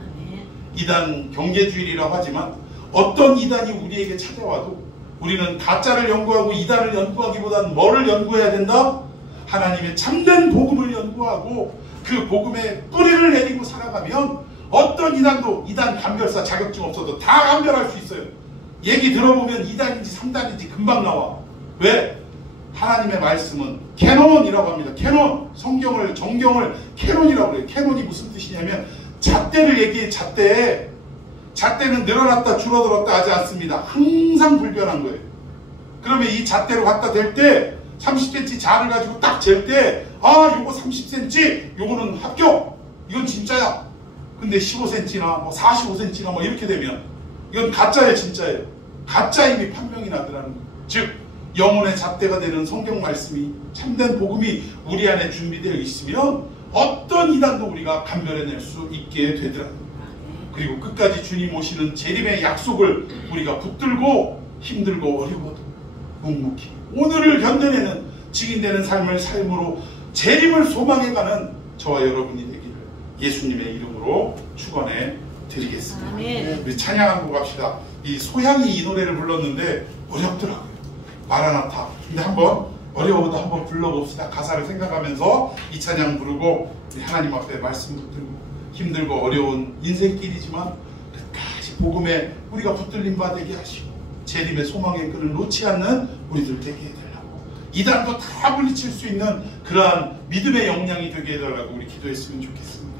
이단 경계주의라고 하지만 어떤 이단이 우리에게 찾아와도 우리는 가짜를 연구하고 이단을 연구하기보다는 뭐를 연구해야 된다? 하나님의 참된 복음을 연구하고 그 복음의 뿌리를 내리고 살아가면 어떤 이단도 이단 감별사 자격증 없어도 다 감별할 수 있어요. 얘기 들어보면 2단인지 3단인지 금방 나와. 왜? 하나님의 말씀은 캐논이라고 합니다. 캐논. 성경을 정경을 캐논이라고 해요. 캐논이 무슨 뜻이냐면 잣대를 얘기해. 잣대는 늘어났다 줄어들었다 하지 않습니다. 항상 불변한 거예요. 그러면 이 잣대로 갖다 댈 때 30cm 자를 가지고 딱 잴 때 요거 30cm 요거는 합격. 이건 진짜야. 근데 15cm나 뭐 45cm나 뭐 이렇게 되면 이건 가짜예요, 진짜예요. 가짜임이 판명이 나더라는 거예요. 즉 영혼의 잣대가 되는 성경 말씀이 참된 복음이 우리 안에 준비되어 있으면 어떤 이단도 우리가 감별해낼 수 있게 되더라는 거예요. 그리고 끝까지 주님 오시는 재림의 약속을 우리가 붙들고 힘들고 어려워도 묵묵히 오늘을 견뎌내는 증인되는 삶을 삶으로 재림을 소망해가는 저와 여러분이 되기를 예수님의 이름으로 축원해 드리겠습니다. 아멘. 우리 찬양하고 갑시다. 이 소양이 이 노래를 불렀는데 어렵더라고요. 마라나타. 근데 한번 어려워도 한번 불러봅시다. 가사를 생각하면서 이 찬양 부르고 우리 하나님 앞에 말씀 붙들고 힘들고 어려운 인생길이지만 끝까지 복음에 우리가 붙들림 바 되게 하시고 재림의 소망의 끈을 놓지 않는 우리들 되게 해달라고 이단도 다 물리칠 수 있는 그러한 믿음의 역량이 되게 해달라고 우리 기도했으면 좋겠습니다.